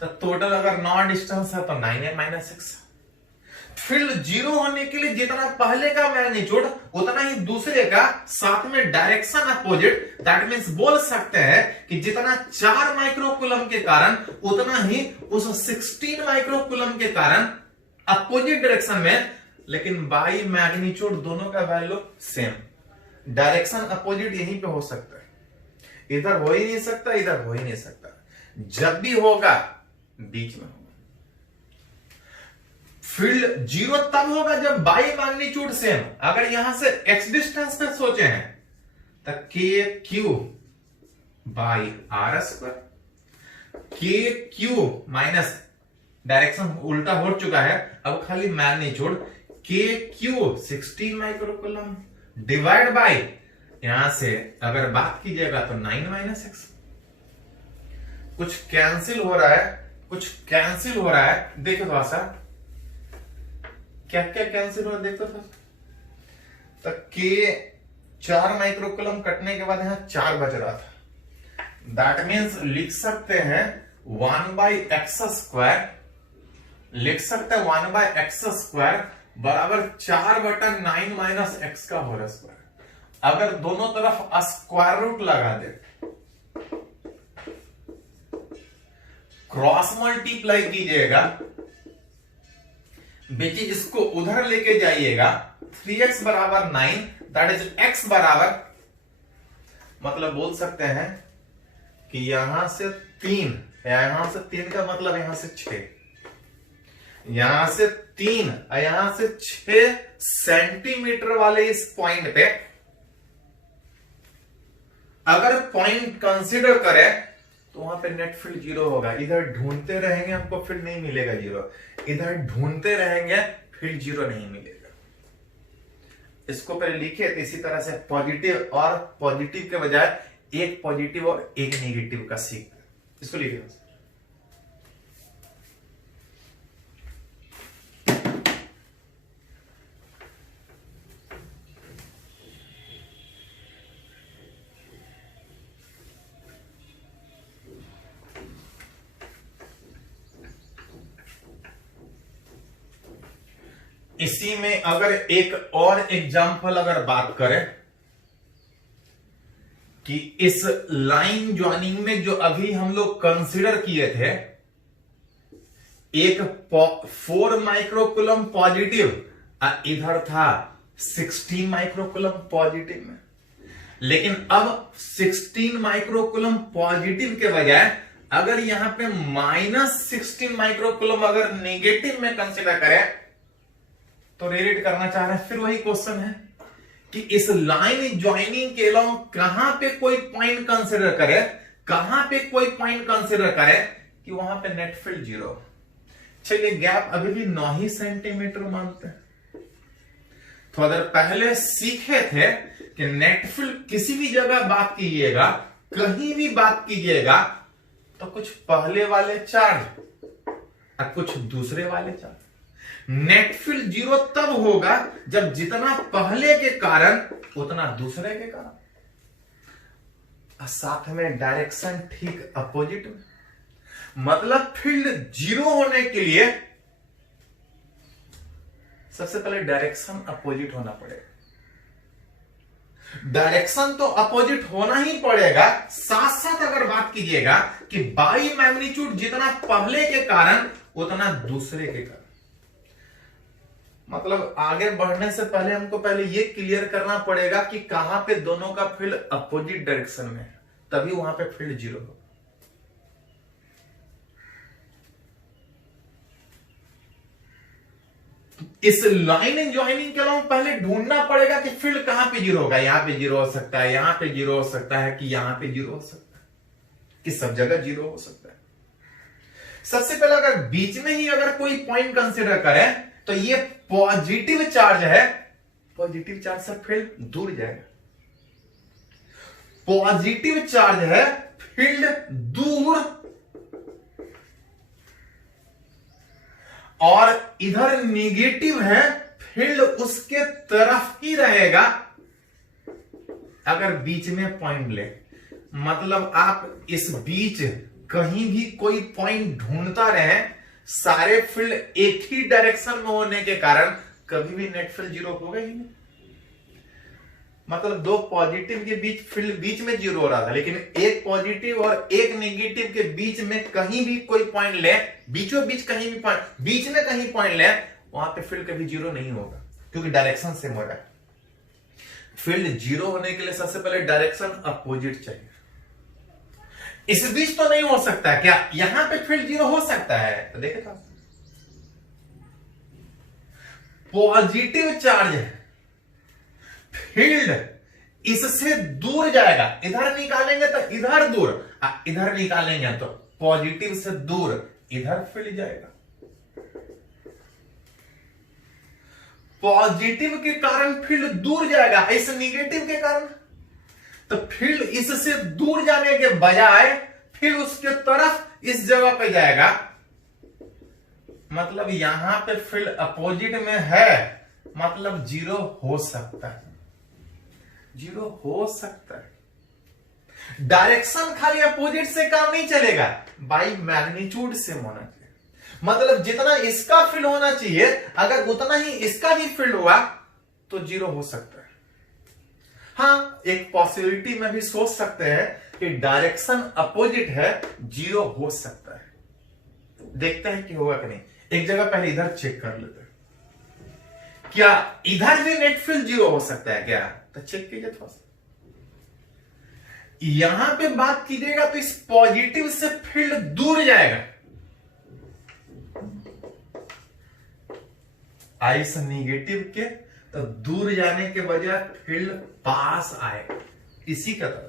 तो टोटल अगर 9 डिस्टेंस है तो 9 माइनस एक्स। फील्ड जीरो होने के लिए जितना पहले का मैग्नीट्यूड उतना ही दूसरे का, साथ में डायरेक्शन अपोजिट। दैट मींस बोल सकते हैं कि जितना 4 माइक्रोकूलम के कारण उतना ही उस 16 माइक्रोकूलम के कारण अपोजिट डायरेक्शन में, लेकिन बाई मैग्नीट्यूड दोनों का वैल्यू सेम। डायरेक्शन अपोजिट यहीं पे हो सकता है, इधर हो ही नहीं सकता, इधर हो ही नहीं सकता। जब भी होगा बीच में होगा। फील्ड जीरो तब होगा जब बाई मैग्नीट्यूड सेम। अगर यहां से x डिस्टेंस पे सोचे हैं तो के क्यू बाई आर स्क्वायर, के क्यू माइनस डायरेक्शन उल्टा हो चुका है, अब खाली मैग्नीट्यूड के क्यू 16 माइक्रोकूलम डिवाइड बाई, यहां से अगर बात कीजिएगा तो 9 माइनस एक्स। कुछ कैंसिल हो रहा है, कुछ कैंसिल हो रहा है। देखो थोड़ा सा क्या क्या कैंसिल हो रहा है, देखो थोड़ा। तो के 4 माइक्रोकूलम कटने के बाद यहां 4 बच रहा था। दैट मीन्स लिख सकते हैं 1 बाई एक्स स्क्वायर, लिख सकते हैं 1 बाई एक्स स्क्वायर बराबर 4/9 माइनस एक्स का होल स्क्वायर। अगर दोनों तरफ स्क्वायर रूट लगा दे, क्रॉस मल्टीप्लाई कीजिएगा, बेची इसको उधर लेके जाइएगा, 3x बराबर 9, दैट इज x बराबर, मतलब बोल सकते हैं कि यहां से 3, यहां से 3 का मतलब यहां से 6, यहां से 3 यहां से 6 सेंटीमीटर वाले इस पॉइंट पे अगर पॉइंट कंसीडर करें तो वहां पे नेट फील्ड जीरो होगा। इधर ढूंढते रहेंगे हमको फील्ड नहीं मिलेगा जीरो, इधर ढूंढते रहेंगे फील्ड जीरो नहीं मिलेगा। इसको पहले लिखे तो इसी तरह से पॉजिटिव और पॉजिटिव के बजाय एक पॉजिटिव और एक नेगेटिव का सीख, इसको लिखे। इसी में अगर एक और एग्जांपल अगर बात करें कि इस लाइन ज्वाइनिंग में जो अभी हम लोग कंसीडर किए थे, एक 4 माइक्रोकूलम पॉजिटिव, इधर था 16 माइक्रोकूलम पॉजिटिव में, लेकिन अब 16 माइक्रोकूलम पॉजिटिव के बजाय अगर यहां पे -16 माइक्रोकूलम अगर नेगेटिव में कंसीडर करें तो रिलेट करना चाह रहे हैं। फिर वही क्वेश्चन है कि इस लाइन ज्वाइनिंग के अलावा कहां पे कोई पॉइंट कंसीडर करे, कहां पे कोई पॉइंट कंसीडर करे कि वहां पे नेट फील्ड जीरो। चलिए गैप अभी भी 9 ही सेंटीमीटर मानते हैं। थोड़ा देर पहले सीखे थे कि नेट फील्ड किसी भी जगह बात कीजिएगा, कहीं भी बात कीजिएगा, तो कुछ पहले वाले चार्ज और कुछ दूसरे वाले चार्ज। नेट फील्ड जीरो तब होगा जब जितना पहले के कारण उतना दूसरे के कारण, साथ में डायरेक्शन ठीक अपोजिट में। मतलब फील्ड जीरो होने के लिए सबसे पहले डायरेक्शन अपोजिट होना पड़ेगा। डायरेक्शन तो अपोजिट होना ही पड़ेगा, साथ साथ अगर बात कीजिएगा कि बाई मैग्नीट्यूड जितना पहले के कारण उतना दूसरे के कारण। मतलब आगे बढ़ने से पहले हमको पहले ये क्लियर करना पड़ेगा कि कहां पे दोनों का फील्ड अपोजिट डायरेक्शन में है, तभी वहां पे फील्ड जीरो हो। इस लाइन ज्वाइनिंग के अलावा पहले ढूंढना पड़ेगा कि फील्ड कहां पे जीरो होगा। यहां पे जीरो हो सकता है, यहां पे जीरो हो सकता है, कि यहां पे जीरो हो सकता है, कि सब जगह जीरो हो सकता है। सबसे पहले अगर बीच में ही अगर कोई पॉइंट कंसीडर करें तो ये पॉजिटिव चार्ज है, पॉजिटिव चार्ज से फील्ड दूर जाएगा। पॉजिटिव चार्ज है, फील्ड दूर, और इधर नेगेटिव है, फील्ड उसके तरफ ही रहेगा। अगर बीच में पॉइंट ले, मतलब आप इस बीच कहीं भी कोई पॉइंट ढूंढता रहे, सारे फील्ड एक ही डायरेक्शन में होने के कारण कभी भी नेट फील्ड जीरो होगा ही नहीं। मतलब दो पॉजिटिव के बीच फील्ड बीच में जीरो हो रहा था, लेकिन एक पॉजिटिव और एक नेगेटिव के बीच में कहीं भी कोई पॉइंट ले, बीचों बीच कहीं भी पॉइंट, बीच में कहीं पॉइंट ले, वहां पे फील्ड कभी जीरो नहीं होगा, क्योंकि डायरेक्शन सेम हो रहा है। फील्ड जीरो होने के लिए सबसे पहले डायरेक्शन अपोजिट चाहिए। इस बीच तो नहीं हो सकता, क्या यहां पे फील्ड जीरो हो सकता है? तो देखे था, पॉजिटिव चार्ज है, फील्ड इससे दूर जाएगा। इधर निकालेंगे तो इधर दूर, इधर निकालेंगे तो पॉजिटिव से दूर, इधर फील्ड जाएगा। पॉजिटिव के कारण फील्ड दूर जाएगा, इस नेगेटिव के कारण तो फील्ड इससे दूर जाने के बजाय फिर उसके तरफ इस जगह पे जाएगा। मतलब यहां पे फील्ड अपोजिट में है, मतलब जीरो हो सकता है, जीरो हो सकता है। डायरेक्शन खाली अपोजिट से काम नहीं चलेगा, बाई मैग्नीट्यूड से होना चाहिए। मतलब जितना इसका फील्ड होना चाहिए, अगर उतना ही इसका भी फील्ड हुआ तो जीरो हो सकता है। हाँ, एक पॉसिबिलिटी में भी सोच सकते हैं कि डायरेक्शन अपोजिट है, जीरो हो सकता है। देखते हैं कि होगा कि नहीं। एक जगह पहले इधर चेक कर लेते हैं, क्या इधर भी नेट फील्ड जीरो हो सकता है क्या? तो चेक कीजिए थोड़ा सा। यहां पे बात कीजिएगा तो इस पॉजिटिव से फील्ड दूर जाएगा, इस नेगेटिव के तो दूर जाने के बजाय फील्ड पास आएगा, इसी का तरह।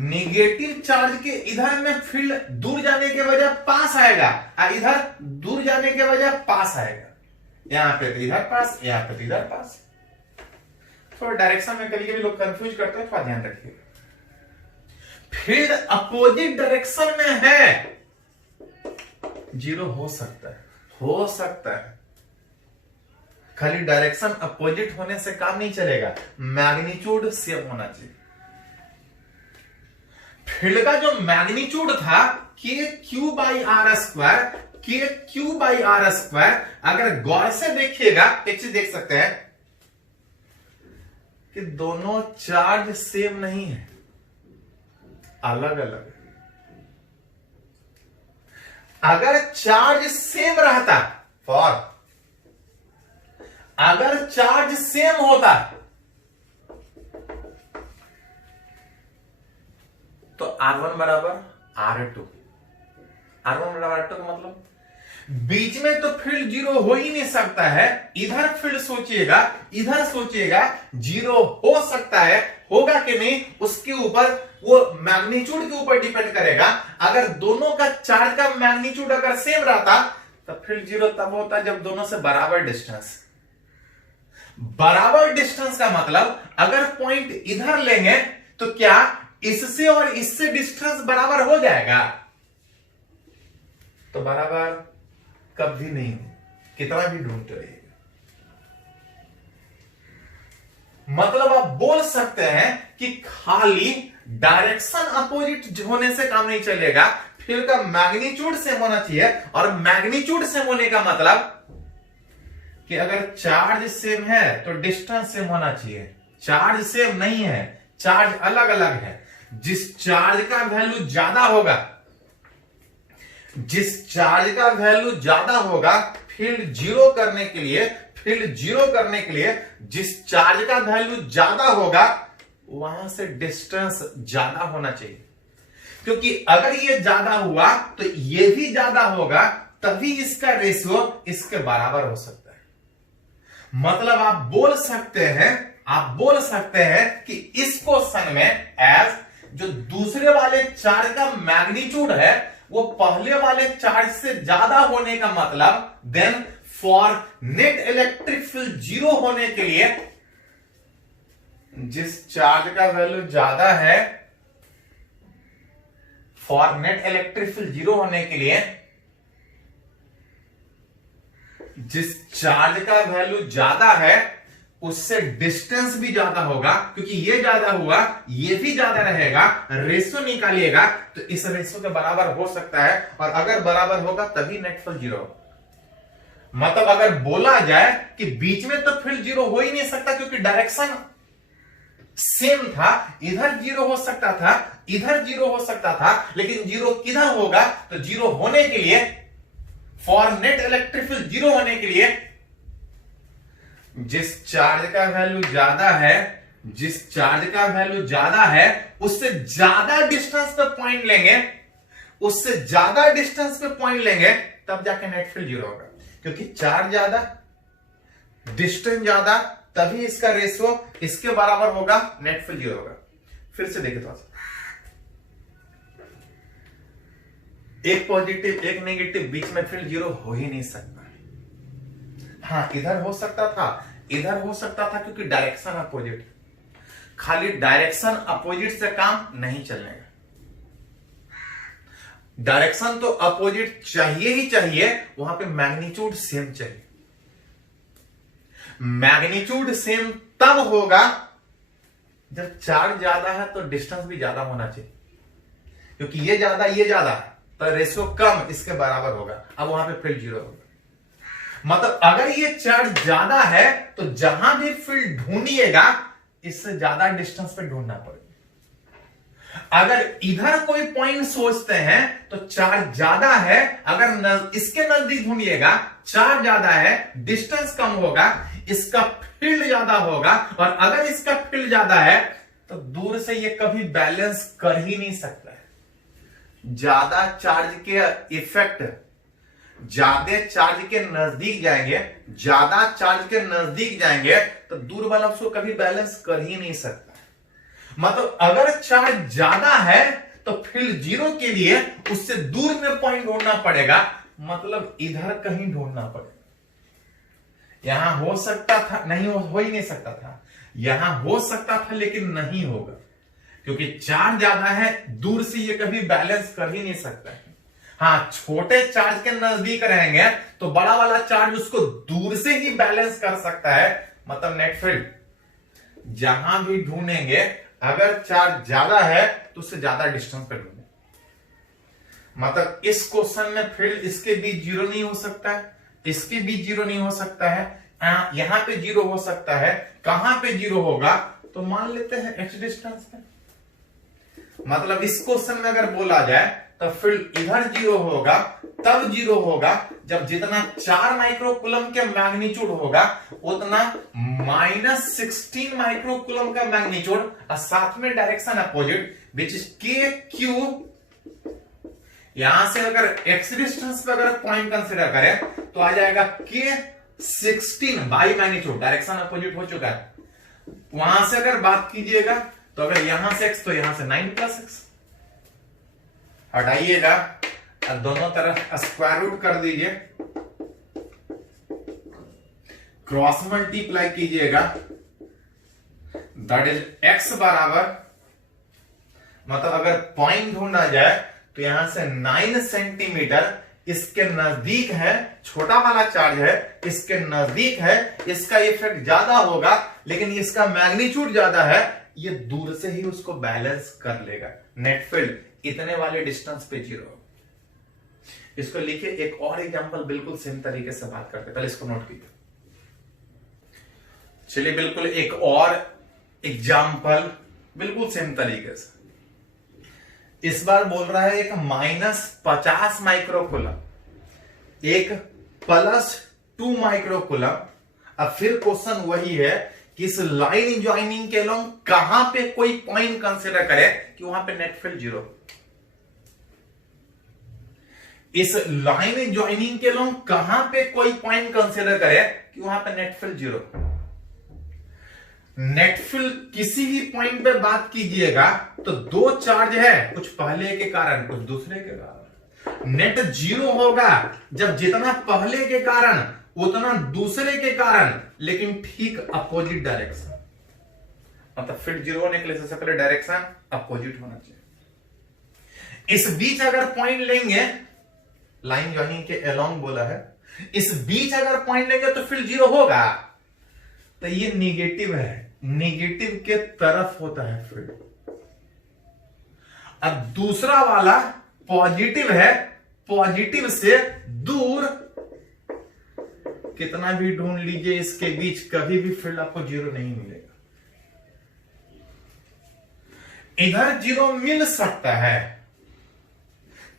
नेगेटिव चार्ज के इधर में फील्ड दूर जाने के बजाय पास आएगा, और इधर दूर जाने के बजाय पास आएगा। यहां पे तो इधर पास, यहां पे तो इधर पास। थोड़ा डायरेक्शन में कभी कभी लोग कंफ्यूज करते हैं, थोड़ा ध्यान रखिएगा। फील्ड अपोजिट डायरेक्शन में है, जीरो हो सकता है, हो सकता है। खाली डायरेक्शन अपोजिट होने से काम नहीं चलेगा, मैग्नीट्यूड सेम होना चाहिए। फील्ड का जो मैग्नीट्यूड था के क्यू बाई आर स्क्वायर, के क्यू बाई आर स्क्वायर, अगर गौर से देखिएगा एक चीज देख सकते हैं कि दोनों चार्ज सेम नहीं है, अलग अलग है। अगर चार्ज सेम रहता, अगर चार्ज सेम होता तो R1 बराबर R2, R1 बराबर R2 का मतलब बीच में तो फील्ड जीरो हो ही नहीं सकता है। इधर फील्ड सोचिएगा, इधर सोचिएगा, जीरो हो सकता है, होगा कि नहीं उसके ऊपर, वो मैग्नीट्यूड के ऊपर डिपेंड करेगा। अगर दोनों का चार्ज का मैग्नीट्यूड अगर सेम रहता तो फील्ड जीरो तब होता जब दोनों से बराबर डिस्टेंस। बराबर डिस्टेंस का मतलब अगर पॉइंट इधर लेंगे तो क्या इससे और इससे डिस्टेंस बराबर हो जाएगा? तो बराबर कभी नहीं, कितना भी ढूंढते रहिएगा। मतलब आप बोल सकते हैं कि खाली डायरेक्शन अपोजिट होने से काम नहीं चलेगा, फील्ड का मैग्नीट्यूड सेम होना चाहिए। और मैग्नीट्यूड सेम होने का मतलब कि अगर चार्ज सेम है तो डिस्टेंस सेम होना चाहिए। चार्ज सेम नहीं है, चार्ज अलग अलग है। जिस चार्ज का वैल्यू ज्यादा होगा, जिस चार्ज का वैल्यू ज्यादा होगा, फील्ड जीरो करने के लिए, फील्ड जीरो करने के लिए जिस चार्ज का वैल्यू ज्यादा होगा वहां से डिस्टेंस ज्यादा होना चाहिए। क्योंकि अगर ये ज्यादा हुआ तो ये भी ज्यादा होगा, तभी इसका रेशियो इसके बराबर हो सकता है। मतलब आप बोल सकते हैं कि इस क्वेश्चन में एज जो दूसरे वाले चार्ज का मैग्नीट्यूड है वो पहले वाले चार्ज से ज्यादा होने का मतलब then for net electric field zero होने के लिए जिस चार्ज का वैल्यू ज्यादा है, for net electric field zero होने के लिए जिस चार्ज का वैल्यू ज्यादा है उससे डिस्टेंस भी ज्यादा होगा, क्योंकि ये ज्यादा हुआ ये भी ज्यादा रहेगा, रेशियो निकालिएगा तो इस रेशियो के बराबर हो सकता है, और अगर बराबर होगा तभी नेट फील्ड जीरो। मतलब अगर बोला जाए कि बीच में तो फील्ड जीरो हो ही नहीं सकता क्योंकि डायरेक्शन सेम था, इधर जीरो हो सकता था, इधर जीरो हो सकता था, लेकिन जीरो किधर होगा? तो जीरो होने के लिए, for net electric field zero होने के लिए जिस चार्ज का वैल्यू ज्यादा है उससे ज्यादा डिस्टेंस पे पॉइंट लेंगे, तब जाके नेट फील्ड जीरो होगा, क्योंकि चार्ज ज्यादा, डिस्टेंस ज्यादा, तभी इसका रेशियो इसके बराबर होगा, नेट फील्ड जीरो होगा। फिर से देखिए थोड़ा सा, एक पॉजिटिव एक नेगेटिव, बीच में फील्ड जीरो हो ही नहीं सकता। हाँ, इधर हो सकता था क्योंकि डायरेक्शन अपोजिट, खाली डायरेक्शन अपोजिट से काम नहीं चलेगा। डायरेक्शन तो अपोजिट चाहिए ही चाहिए, वहां पे मैग्नीट्यूड सेम चाहिए। मैग्नीट्यूड सेम तब होगा जब चार्ज ज्यादा है तो डिस्टेंस भी ज्यादा होना चाहिए, क्योंकि ये ज्यादा तो रेशियो कम इसके बराबर होगा, अब वहां पे फील्ड जीरो होगा। मतलब अगर ये चार्ज ज्यादा है तो जहां भी फील्ड ढूंढिएगा इससे ज्यादा डिस्टेंस पे ढूंढना पड़ेगा। अगर इधर कोई पॉइंट सोचते हैं तो चार्ज ज्यादा है, अगर इसके नजदीक ढूंढिएगा चार्ज ज्यादा है, डिस्टेंस कम होगा, इसका फील्ड ज्यादा होगा, और अगर इसका फील्ड ज्यादा है तो दूर से ये कभी बैलेंस कर ही नहीं सकता है। ज्यादा चार्ज के इफेक्ट, ज्यादा चार्ज के नजदीक जाएंगे तो दूर वाला उसको कभी बैलेंस कर ही नहीं सकता। मतलब अगर चार्ज ज्यादा है तो फील्ड जीरो के लिए उससे दूर में पॉइंट ढूंढना पड़ेगा, मतलब इधर कहीं ढूंढना पड़ेगा। यहां हो सकता था, नहीं हो ही नहीं सकता था, यहां हो सकता था लेकिन नहीं होगा, क्योंकि चार्ज ज्यादा है, दूर से ये कभी बैलेंस कर ही नहीं सकता है। हाँ, छोटे चार्ज के नजदीक रहेंगे तो बड़ा वाला चार्ज उसको दूर से ही बैलेंस कर सकता है। मतलब नेट फील्ड जहां भी ढूंढेंगे, अगर चार्ज ज्यादा है तो उससे ज्यादा डिस्टेंस पे ढूंढेंगे। मतलब इस क्वेश्चन में फील्ड इसके बीच जीरो नहीं हो सकता है, इसके बीच जीरो नहीं हो सकता है, यहां पे जीरो हो सकता है। कहां पे जीरो होगा? तो मान लेते हैं एक्स डिस्टेंस पे। मतलब इस क्वेश्चन में अगर बोला जाए तो फील्ड इधर जीरो होगा, तब जीरो होगा जब जितना 4 माइक्रोकूलम के मैग्नीट्यूड होगा उतना -16 माइक्रोकूलम का मैग्नीट्यूड, और साथ में डायरेक्शन अपोजिट विच इज के क्यू। यहां से अगर एक्स डिस्टेंस पे अगर पॉइंट कंसिडर करें तो आ जाएगा के 16 बाई मैग्नीट्यूड, डायरेक्शन अपोजिट हो चुका है। वहां से अगर बात कीजिएगा तो अगर यहां से x तो यहां से 9 + x हटाइएगा और दोनों तरफ स्क्वायर रूट कर दीजिए, क्रॉस मल्टीप्लाई कीजिएगा, दैट इज x बराबर, मतलब अगर पॉइंट ढूंढा जाए तो यहां से 9 सेंटीमीटर इसके नजदीक है, छोटा वाला चार्ज है, इसके नजदीक है, इसका इफेक्ट ज्यादा होगा लेकिन इसका मैग्नीट्यूड ज्यादा है, ये दूर से ही उसको बैलेंस कर लेगा। नेट फील्ड इतने वाले डिस्टेंस पे जीरो। इसको लिखिए, एक और एग्जांपल बिल्कुल सेम तरीके से बात करते, पहले इसको नोट कीजिए। चलिए बिल्कुल एक और एग्जांपल बिल्कुल सेम तरीके से, इस बार बोल रहा है एक -50 माइक्रोकूलम, एक +2 माइक्रोकूलम। अब फिर क्वेश्चन वही है कि इस लाइन ज्वाइनिंग के अलोंग कहां पे कोई पॉइंट कंसीडर करे कि वहां पे नेट फील्ड जीरो। इस लाइन ज्वाइनिंग के लोग कहां पे कोई पॉइंट कंसीडर करे कि वहां पे net field zero. Net field किसी भी पॉइंट पे बात कीजिएगा तो दो चार्ज है, कुछ पहले के कारण कुछ दूसरे के कारण। नेट जीरो होगा जब जितना पहले के कारण उतना दूसरे के कारण, लेकिन ठीक अपोजिट डायरेक्शन। मतलब फील्ड जीरो होने के लिए सबसे पहले डायरेक्शन अपोजिट होना चाहिए। इस बीच अगर पॉइंट लेंगे, लाइन ज्वाइनिंग के अलोंग बोला है, इस बीच अगर पॉइंट लेंगे तो फील्ड जीरो होगा। तो ये निगेटिव है, निगेटिव के तरफ होता है फील्ड। अब दूसरा वाला पॉजिटिव है, पॉजिटिव से दूर कितना भी ढूंढ लीजिए इसके बीच, कभी भी फील्ड आपको जीरो नहीं मिलेगा। इधर जीरो मिल सकता है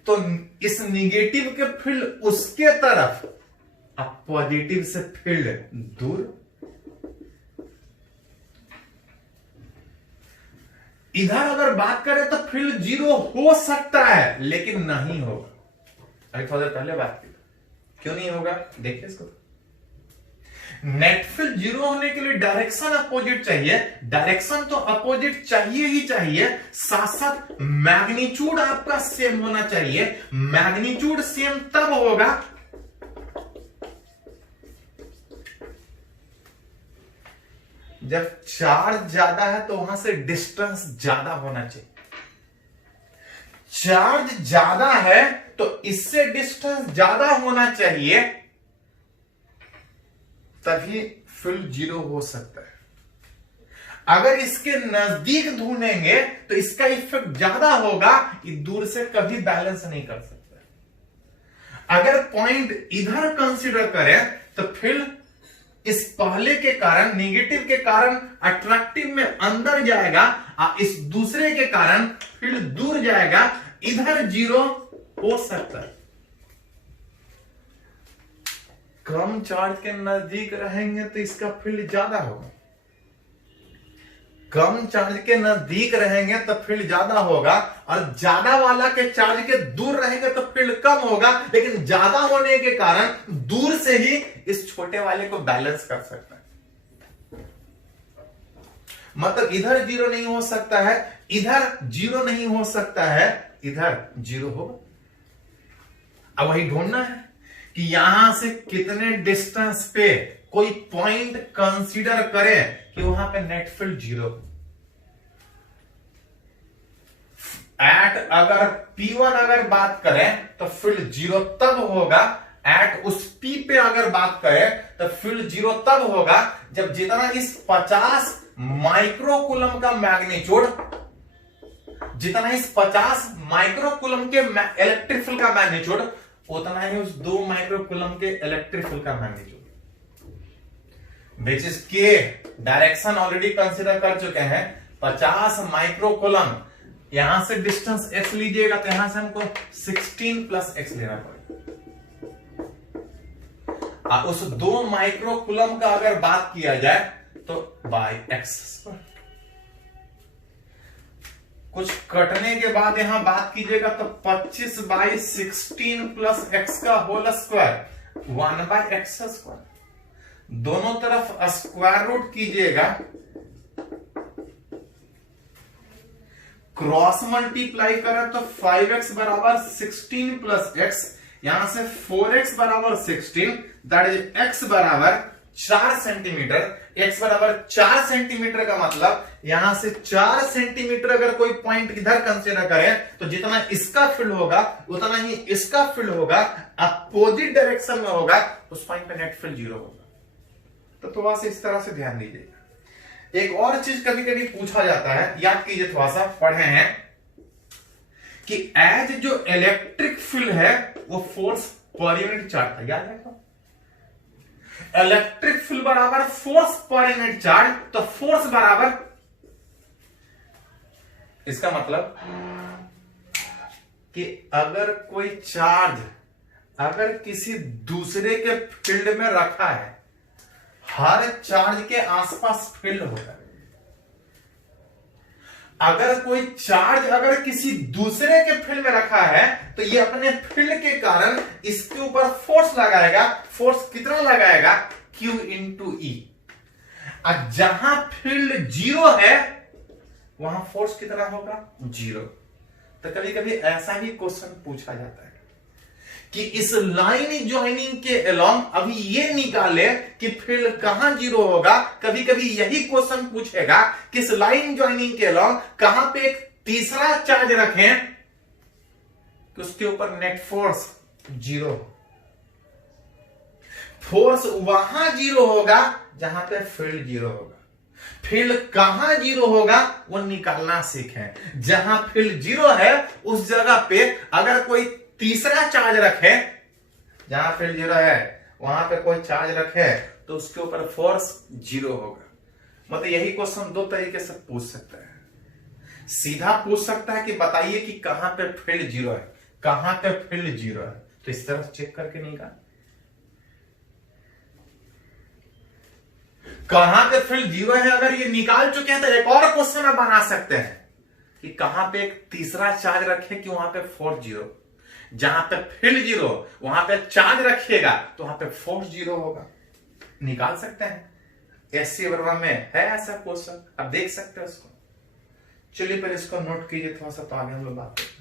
तो इस निगेटिव के फील्ड उसके तरफ, अब पॉजिटिव से फील्ड दूर। इधर अगर बात करें तो फील्ड जीरो हो सकता है लेकिन नहीं होगा। अभी थोड़ा देर पहले बात की, क्यों नहीं होगा देखिए इसको। नेट फील्ड जीरो होने के लिए डायरेक्शन अपोजिट चाहिए, डायरेक्शन तो अपोजिट चाहिए ही चाहिए, साथ साथ मैग्नीट्यूड आपका सेम होना चाहिए। मैग्नीट्यूड सेम तब होगा जब चार्ज ज्यादा है तो वहां से डिस्टेंस ज्यादा होना चाहिए। चार्ज ज्यादा है तो इससे डिस्टेंस ज्यादा होना चाहिए, तभी फील्ड जीरो हो सकता है। अगर इसके नजदीक ढूंढेंगे तो इसका इफेक्ट ज्यादा होगा, ये दूर से कभी बैलेंस नहीं कर सकता। अगर पॉइंट इधर कंसीडर करें तो फील्ड इस पहले के कारण, नेगेटिव के कारण अट्रैक्टिव में अंदर जाएगा, इस दूसरे के कारण फील्ड दूर जाएगा। इधर जीरो हो सकता है। कम चार्ज के नजदीक रहेंगे तो इसका फील्ड ज्यादा होगा, कम चार्ज के नजदीक रहेंगे तो फील्ड ज्यादा होगा, और ज्यादा वाला के चार्ज के दूर रहेंगे तो फील्ड कम होगा। लेकिन ज्यादा होने के कारण दूर से ही इस छोटे वाले को बैलेंस कर सकता है। मतलब इधर जीरो नहीं हो सकता है, इधर जीरो नहीं हो सकता है, इधर जीरो होगा। अब वही ढूंढना है कि यहां से कितने डिस्टेंस पे कोई पॉइंट कंसीडर करें कि वहां पे नेट फील्ड जीरो। एट अगर P1 अगर बात करें तो फील्ड जीरो तब होगा, एट उस P पे अगर बात करें तो फील्ड जीरो तब होगा जब जितना इस 50 माइक्रोकूलम का मैग्नीट्यूड, जितना इस 50 माइक्रोकूलम के इलेक्ट्रिक फील्ड का मैग्नीट्यूड, उतना ही उस 2 माइक्रोकूलम के इलेक्ट्रिक फील्ड का मैग्नीट्यूड, विच इज के। डायरेक्शन ऑलरेडी कंसीडर कर चुके हैं। 50 माइक्रोकूलम, यहां से डिस्टेंस x लीजिएगा तो यहां से हमको 16 प्लस x लेना पड़ेगा। उस 2 माइक्रोकूलम का अगर बात किया जाए तो बाई x। कुछ कटने के बाद यहां बात कीजिएगा तो 25 बाई 16 प्लस x का whole square 1 by X square. दोनों तरफ स्क्वायर रूट कीजिएगा, क्रॉस मल्टीप्लाई करें तो 5x बराबर 16 प्लस x, यहां से 4x बराबर 16, दैट इज x बराबर 4 सेंटीमीटर। x बराबर 4 सेंटीमीटर का मतलब यहां से 4 सेंटीमीटर अगर कोई पॉइंट इधर कंसीडर करें तो जितना इसका फील्ड होगा उतना ही इसका फील्ड होगा, अपोजिट डायरेक्शन में होगा, उस पॉइंट पे नेट फील्ड जीरो होगा। तो थोड़ा सा इस तरह से ध्यान दीजिएगा। एक और चीज कभी कभी पूछा जाता है, याद कीजिए, थोड़ा सा पढ़े हैं कि एज जो इलेक्ट्रिक फील्ड है वो फोर्स पर यूनिट चार्ज था, याद रखो। इलेक्ट्रिक फील्ड बराबर फोर्स पर यूनिट चार्ज, तो फोर्स बराबर, इसका मतलब कि अगर कोई चार्ज अगर किसी दूसरे के फील्ड में रखा है, हर चार्ज के आसपास फील्ड होता है। अगर कोई चार्ज अगर किसी दूसरे के फील्ड में रखा है तो ये अपने फील्ड के कारण इसके ऊपर फोर्स लगाएगा। फोर्स कितना लगाएगा? Q इंटू ई। और जहां फील्ड जीरो है वहां फोर्स कितना होगा? जीरो। तो कभी कभी ऐसा ही क्वेश्चन पूछा जाता है कि इस लाइन ज्वाइनिंग के अलोंग अभी ये निकाले कि फील्ड कहां जीरो होगा। कभी कभी यही क्वेश्चन पूछेगा कि इस लाइन ज्वाइनिंग के अलोंग कहां पे एक तीसरा चार्ज रखें कि उसके ऊपर नेट फोर्स जीरो। फोर्स वहां जीरो होगा जहां पे फील्ड जीरो होगा। फील्ड कहां जीरो होगा वो निकालना सीखें। जहां फील्ड जीरो है उस जगह पे अगर कोई तीसरा चार्ज रखे, जहां फील्ड जीरो है वहां पे कोई चार्ज रखे तो उसके ऊपर फोर्स जीरो होगा। मतलब यही क्वेश्चन दो तरीके से पूछ सकता है। सीधा पूछ सकता है कि बताइए कि कहां पे फील्ड जीरो है, कहां पे फील्ड जीरो है, तो इस तरह चेक करके निकाल। कहां पे फील्ड जीरो है अगर ये निकाल चुके हैं तो एक और क्वेश्चन आप बना सकते हैं कि कहां पे एक तीसरा चार्ज रखे कि वहां पे फोर्स जीरो। जहां पे फील्ड जीरो वहां पे चार्ज रखिएगा तो वहां पे फोर्स जीरो होगा। निकाल सकते हैं। एससी वर्मा में है ऐसा क्वेश्चन, आप देख सकते हैं उसको। चलिए पहले इसको नोट कीजिए थोड़ा सा, तो आगे हम लोग बात करते हैं।